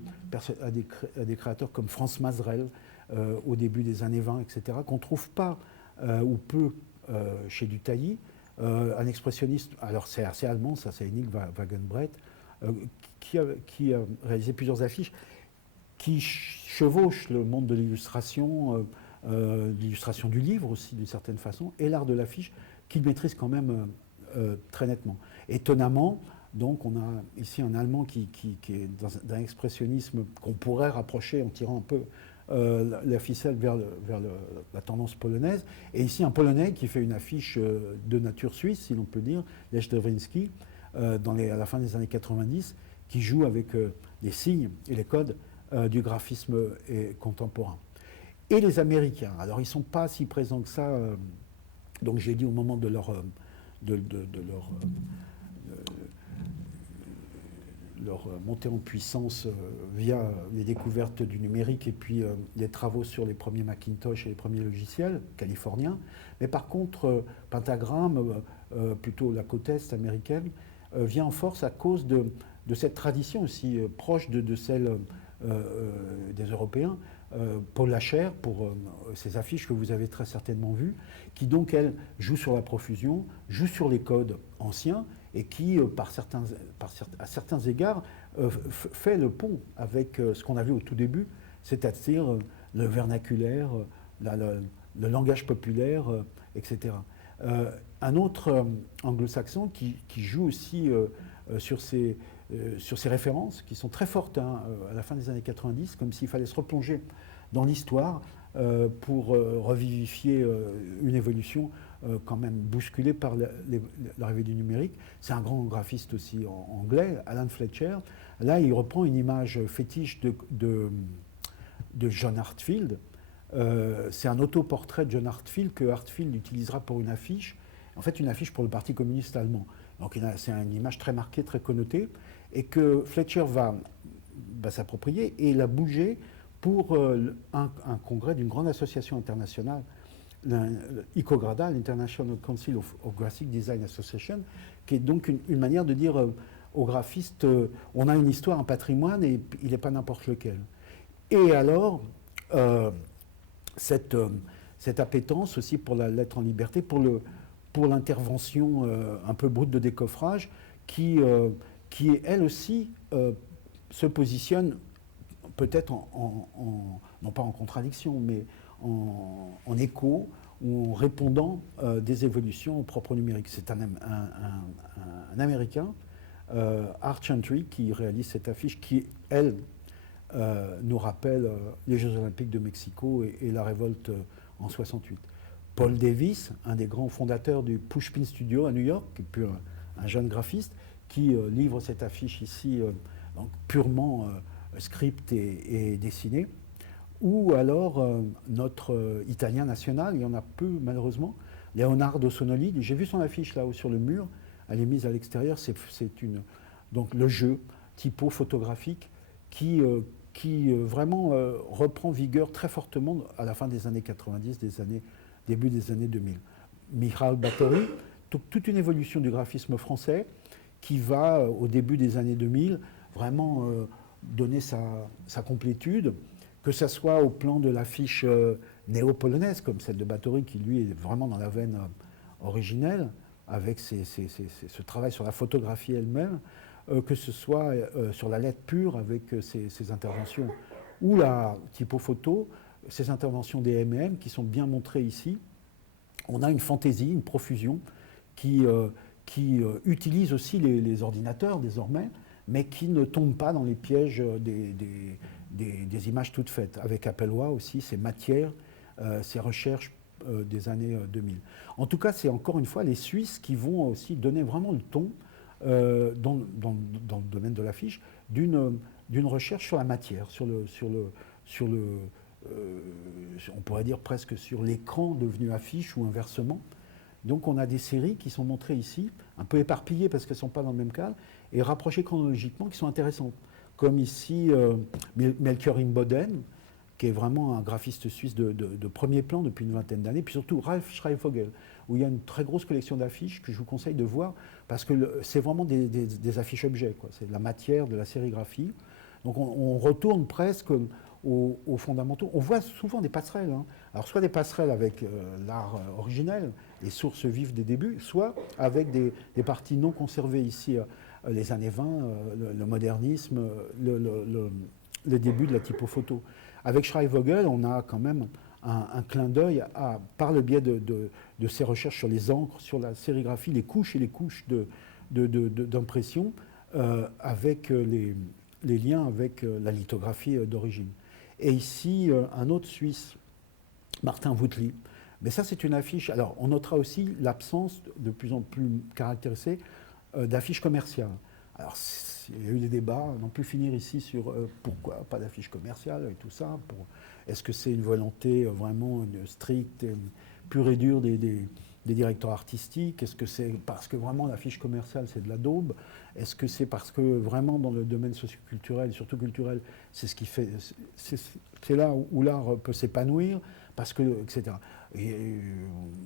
créateurs comme Franz Masrel au début des années 20, etc., qu'on ne trouve pas ou peu chez Dutailly. Un expressionniste, alors c'est assez allemand, ça c'est Henning Wagenbreit, qui a réalisé plusieurs affiches qui chevauchent le monde de l'illustration, l'illustration du livre aussi d'une certaine façon, et l'art de l'affiche, qu'il maîtrise quand même très nettement. Étonnamment, donc on a ici un Allemand qui est d'un expressionnisme qu'on pourrait rapprocher en tirant un peu la ficelle vers la tendance polonaise, et ici un Polonais qui fait une affiche de nature suisse, si l'on peut dire, Lech Drwęski, à la fin des années 90, qui joue avec les signes et les codes du graphisme contemporain. Et les Américains, alors ils ne sont pas si présents que ça, donc j'ai dit au moment de leur montée en puissance via les découvertes du numérique et puis les travaux sur les premiers Macintosh et les premiers logiciels californiens. Mais par contre, Pentagram, plutôt la côte est américaine, vient en force à cause de cette tradition aussi proche de celle des Européens. Paul Lacher, pour ces affiches que vous avez très certainement vues, qui donc, elle, joue sur la profusion, joue sur les codes anciens, et qui, à certains égards, fait le pont avec ce qu'on a vu au tout début, c'est-à-dire le vernaculaire, le langage populaire, etc. Un autre anglo-saxon qui joue aussi sur ces références, qui sont très fortes à la fin des années 90, comme s'il fallait se replonger dans l'histoire pour revivifier une évolution quand même bousculée par l'arrivée du numérique. C'est un grand graphiste aussi anglais, Alan Fletcher. Là, il reprend une image fétiche de John Heartfield. C'est un autoportrait de John Heartfield que Heartfield utilisera pour une affiche, en fait une affiche pour le Parti communiste allemand. Donc c'est une image très marquée, très connotée, et que Fletcher va s'approprier et la bouger pour un congrès d'une grande association internationale, l'ICOGRADA, l'International Council of Graphic Design Association, qui est donc une manière de dire aux graphistes, on a une histoire, un patrimoine, et il n'est pas n'importe lequel. Et alors, cette appétence aussi pour la lettre en liberté, pour pour l'intervention un peu brute de décoffrage, qui elle aussi, se positionne peut-être non pas en contradiction, mais en écho ou en répondant des évolutions au propre numérique. C'est un Américain, Art Chantry, qui réalise cette affiche qui, elle, nous rappelle les Jeux Olympiques de Mexico et la révolte en 68. Paul Davis, un des grands fondateurs du Pushpin Studio à New York, qui est un jeune graphiste, qui livre cette affiche ici, donc purement script et dessiné. Ou alors notre Italien national, il y en a peu malheureusement, Leonardo Sonoli. J'ai vu son affiche là-haut sur le mur, elle est mise à l'extérieur. C'est donc le jeu typo photographique qui vraiment reprend vigueur très fortement à la fin des années 90, début des années 2000. Michal Báthory, toute une évolution du graphisme français qui va, au début des années 2000, vraiment donner sa complétude, que ce soit au plan de l'affiche néo-polonaise, comme celle de Báthory, qui lui est vraiment dans la veine originelle, avec ce travail sur la photographie elle-même, que ce soit sur la lettre pure, avec ses interventions, ou la typo-photo, ces interventions des MM qui sont bien montrées ici. On a une fantaisie, une profusion qui utilise aussi les ordinateurs désormais, mais qui ne tombe pas dans les pièges des images toutes faites, avec Appellois aussi, ces matières, ces recherches des années 2000. En tout cas, c'est encore une fois les Suisses qui vont aussi donner vraiment le ton dans le domaine de l'affiche d'une recherche sur la matière, on pourrait dire presque sur l'écran devenu affiche ou inversement. Donc on a des séries qui sont montrées ici, un peu éparpillées parce qu'elles ne sont pas dans le même cadre, et rapprochées chronologiquement, qui sont intéressantes. Comme ici, Melchior Imboden, qui est vraiment un graphiste suisse de premier plan depuis une vingtaine d'années, puis surtout Ralf Schreivogel, où il y a une très grosse collection d'affiches que je vous conseille de voir, parce que c'est vraiment des affiches objets, quoi. C'est de la matière, de la sérigraphie. Donc on retourne presque aux fondamentaux. On voit souvent des passerelles. Hein. Alors soit des passerelles avec l'art originel, les sources vives des débuts, soit avec des parties non conservées ici, les années 20, le modernisme, les débuts de la typophoto. Avec Schreivogel, on a quand même un clin d'œil par le biais de ses recherches sur les encres, sur la sérigraphie, les couches et les couches d'impression, avec les liens avec la lithographie d'origine. Et ici, un autre Suisse, Martin Woutli. Mais ça, c'est une affiche. Alors, on notera aussi l'absence de plus en plus caractérisée d'affiches commerciales. Alors, il y a eu des débats, on n'a pu finir ici sur pourquoi pas d'affiches commerciales et tout ça. Est-ce que c'est une volonté vraiment stricte, pure et dure des directeurs artistiques? Est-ce que c'est parce que vraiment l'affiche commerciale, c'est de la daube? Est-ce que c'est parce que vraiment dans le domaine socioculturel, surtout culturel, c'est ce qui fait, c'est là où l'art peut s'épanouir, parce que, etc. Et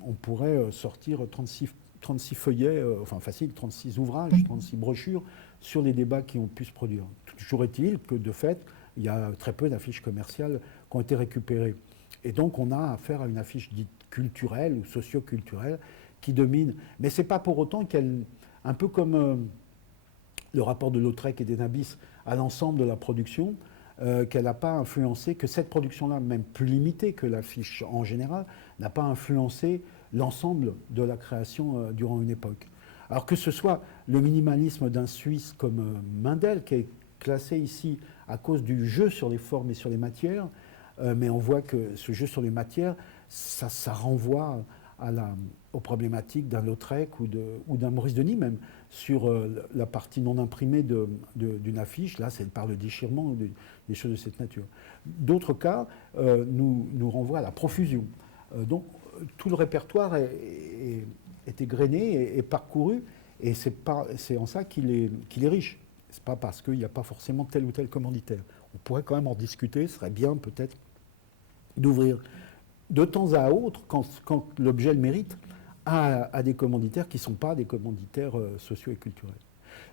on pourrait sortir 36 feuillets, enfin facile, 36 ouvrages, 36 brochures sur les débats qui ont pu se produire. Toujours est-il que, de fait, il y a très peu d'affiches commerciales qui ont été récupérées. Et donc, on a affaire à une affiche dite culturelle ou socio-culturelle qui domine. Mais ce n'est pas pour autant qu'elle, un peu comme le rapport de Lautrec et d'Enabis à l'ensemble de la production, qu'elle n'a pas influencé, que cette production-là, même plus limitée que l'affiche en général, n'a pas influencé l'ensemble de la création durant une époque. Alors que ce soit le minimalisme d'un Suisse comme Mendel, qui est classé ici à cause du jeu sur les formes et sur les matières, mais on voit que ce jeu sur les matières, ça renvoie aux problématiques d'un Lautrec ou d'un Maurice Denis même, sur la partie non imprimée d'une affiche. Là, c'est par le déchirement, des choses de cette nature. D'autres cas nous renvoient à la profusion. Donc, tout le répertoire est égrené et parcouru, et c'est en ça qu'il est riche. Ce n'est pas parce qu'il n'y a pas forcément tel ou tel commanditaire. On pourrait quand même en discuter, ce serait bien peut-être d'ouvrir de temps à autre, quand l'objet le mérite, à des commanditaires qui ne sont pas des commanditaires sociaux et culturels.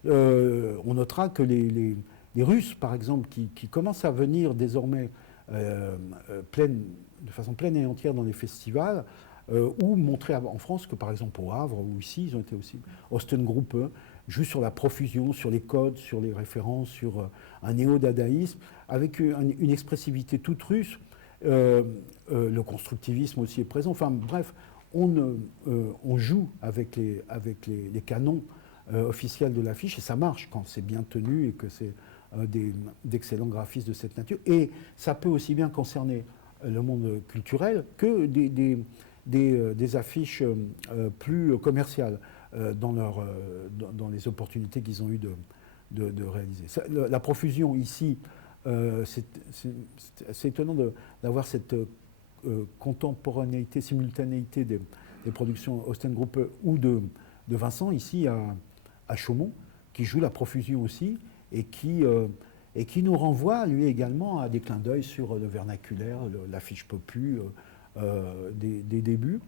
On notera que les Russes, par exemple, qui commencent à venir désormais de façon pleine et entière dans les festivals, ou montrer en France que, par exemple, au Havre, ou ici, ils ont été aussi. Austin Group joue sur la profusion, sur les codes, sur les références, sur un néo-dadaïsme, avec une expressivité toute russe. Le constructivisme aussi est présent. Enfin, bref, on joue avec les canons officiels de l'affiche, et ça marche quand c'est bien tenu et que c'est d'excellents graphistes de cette nature. Et ça peut aussi bien concerner le monde culturel que des affiches plus commerciales dans les opportunités qu'ils ont eues de réaliser. La profusion ici, c'est étonnant d'avoir cette contemporanéité, simultanéité des productions Austin Group ou de Vincent, ici à Chaumont, qui joue la profusion aussi, et qui nous renvoie, lui également, à des clins d'œil sur le vernaculaire, l'affiche popu des débuts.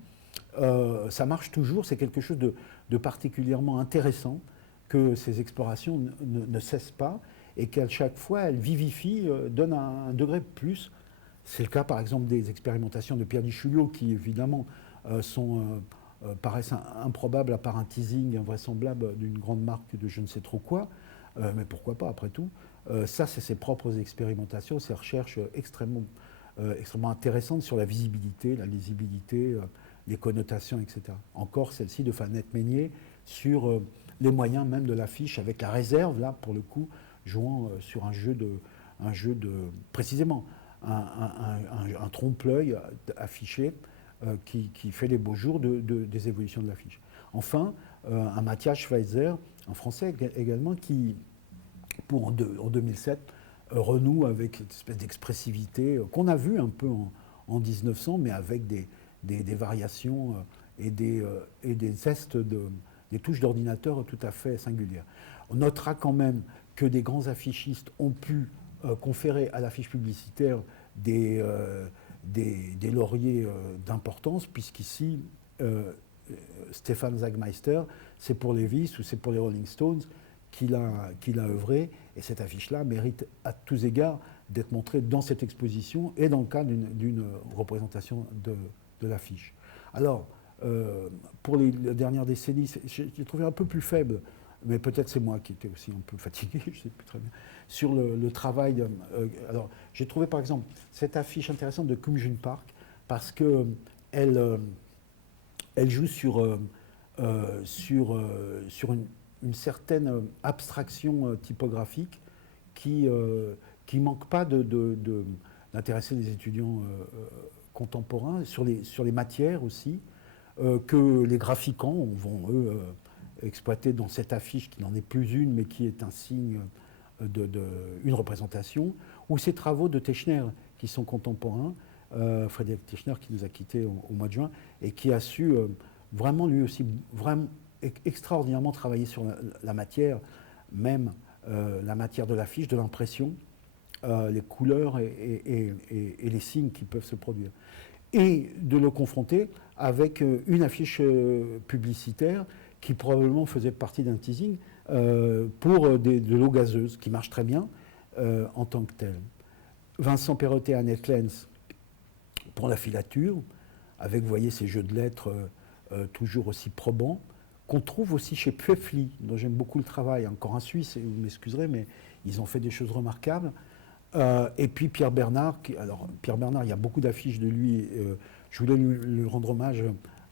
Ça marche toujours, c'est quelque chose de particulièrement intéressant, que ces explorations ne cessent pas, et qu'à chaque fois, elles vivifient, donnent un degré de plus. C'est le cas, par exemple, des expérimentations de Pierre Dichulio, qui, évidemment, paraissent improbables à part un teasing invraisemblable d'une grande marque de je ne sais trop quoi, mais pourquoi pas, après tout. Ça, c'est ses propres expérimentations, ses recherches extrêmement intéressantes sur la visibilité, la lisibilité, les connotations, etc. Encore celle-ci de Fanette Meignier sur les moyens même de l'affiche, avec la réserve, là, pour le coup, jouant sur un jeu de précisément, un trompe-l'œil affiché qui fait les beaux jours des évolutions de l'affiche. Enfin, un Matthias Schweitzer, un Français également, qui, en 2007, renoue avec une espèce d'expressivité qu'on a vu un peu en 1900, mais avec des variations et des zestes, des touches d'ordinateur tout à fait singulières. On notera quand même que des grands affichistes ont pu conférer à l'affiche publicitaire des lauriers d'importance, puisqu'ici, Stéphane Zagmeister, c'est pour Levis ou c'est pour les Rolling Stones qu'il a œuvré, et cette affiche-là mérite à tous égards d'être montrée dans cette exposition et dans le cadre d'une représentation de l'affiche. Alors, pour les dernières décennies, j'ai trouvé un peu plus faible, mais peut-être c'est moi qui étais aussi un peu fatigué, je ne sais plus très bien, sur le travail. Alors, j'ai trouvé par exemple cette affiche intéressante de Kum Jun Park, parce qu'elle joue sur une certaine abstraction typographique qui manque pas d'intéresser les étudiants contemporains, sur les matières aussi, que les graphiquants vont, eux, exploiter dans cette affiche qui n'en est plus une, mais qui est un signe une représentation, ou ces travaux de Techner qui sont contemporains, Frédéric Techner qui nous a quittés au mois de juin, et qui a su vraiment lui aussi vraiment extraordinairement travailler sur la matière, même la matière de l'affiche, de l'impression, les couleurs et les signes qui peuvent se produire. Et de le confronter avec une affiche publicitaire qui probablement faisait partie d'un teasing pour de l'eau gazeuse, qui marche très bien en tant que telle. Vincent Perrottet et Annette Lenz pour la filature, avec, vous voyez, ces jeux de lettres toujours aussi probants, qu'on trouve aussi chez Pfeffli, dont j'aime beaucoup le travail, encore un Suisse, et vous m'excuserez, mais ils ont fait des choses remarquables. Et puis Pierre Bernard, Pierre Bernard, il y a beaucoup d'affiches de lui, je voulais lui rendre hommage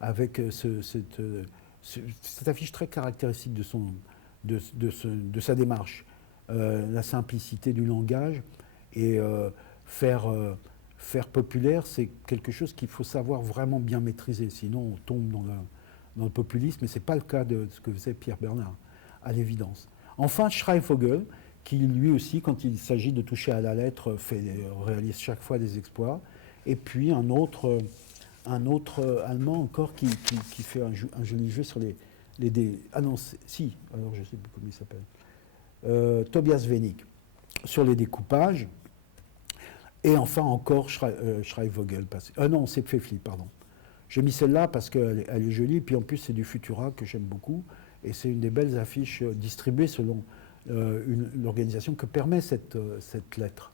avec cette affiche très caractéristique de sa démarche, la simplicité du langage, et faire populaire, c'est quelque chose qu'il faut savoir vraiment bien maîtriser, sinon on tombe dans le populisme, et ce n'est pas le cas de ce que faisait Pierre Bernard, à l'évidence. Enfin, Schreivogel, qui lui aussi, quand il s'agit de toucher à la lettre, réalise chaque fois des exploits. Et puis un autre Allemand encore qui fait un joli jeu sur les dés. Ah non, si, alors je ne sais plus comment il s'appelle. Tobias Wenig, sur les découpages. Et enfin encore Schreivogel. Non, c'est Pfeffli, pardon. J'ai mis celle-là parce qu'elle est jolie, et puis en plus c'est du Futura que j'aime beaucoup, et c'est une des belles affiches distribuées selon l'organisation que permet cette lettre.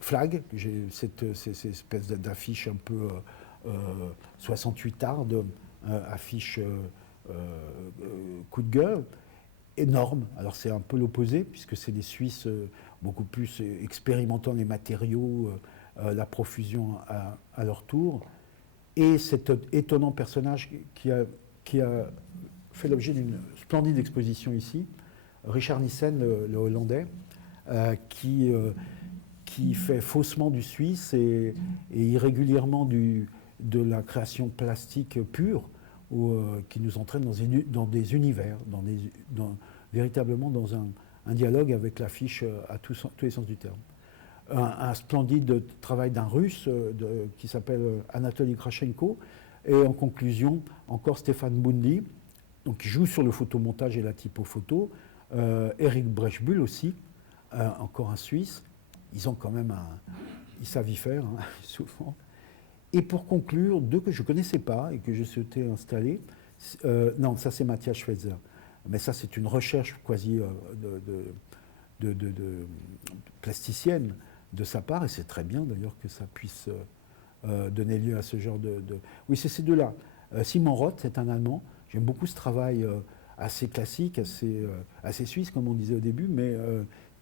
Flag, j'ai cette espèce d'affiche un peu 68 Ardes, affiche coup de gueule, énorme. Alors c'est un peu l'opposé, puisque c'est des Suisses beaucoup plus expérimentant les matériaux, la profusion à leur tour. Et cet étonnant personnage qui a fait l'objet d'une splendide exposition ici, Richard Nissen, le Hollandais, qui fait faussement du suisse et irrégulièrement de la création plastique pure, qui nous entraîne dans des univers, véritablement dans un dialogue avec l'affiche à tous les sens du terme. Un splendide travail d'un Russe qui s'appelle Anatoly Krashenko, et en conclusion, encore Stéphane Bundy, donc, qui joue sur le photomontage et la typophoto, Eric Brechbuhl aussi, encore un Suisse. Ils ont quand même ils savent y faire, hein, souvent. Et pour conclure, deux que je ne connaissais pas et que j'ai souhaité installer, non, ça c'est Matthias Schweitzer, mais ça c'est une recherche quasi de plasticienne de sa part, et c'est très bien d'ailleurs que ça puisse donner lieu à ce genre de... Oui, c'est ces deux-là. Simon Roth, c'est un Allemand. J'aime beaucoup ce travail assez classique, assez suisse, comme on disait au début, mais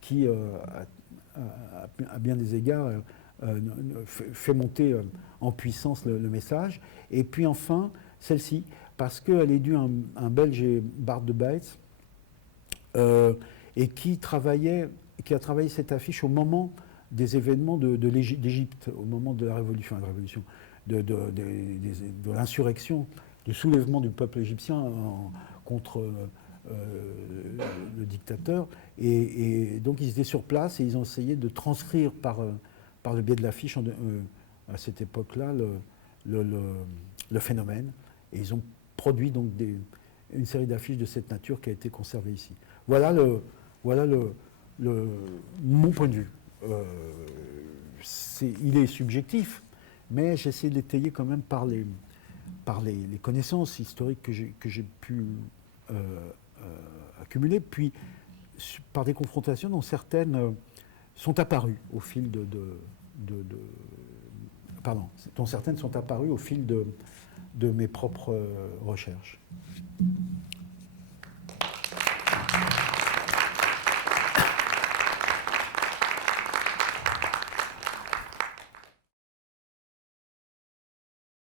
qui, à bien des égards, fait monter en puissance le message. Et puis enfin, celle-ci, parce qu'elle est due à un Belge, Bart de Beitz, et qui a travaillé cette affiche au moment des événements d'Égypte, au moment de la révolution, de l'insurrection, du soulèvement du peuple égyptien contre le dictateur. Et donc ils étaient sur place et ils ont essayé de transcrire par le biais de l'affiche à cette époque-là le phénomène. Et ils ont produit donc une série d'affiches de cette nature qui a été conservée ici. Voilà mon point de vue. Il est subjectif, mais j'essaie de l'étayer quand même par les connaissances historiques que j'ai pu accumuler, puis par des confrontations dont certaines sont apparues au fil dont certaines sont apparues au fil de mes propres recherches.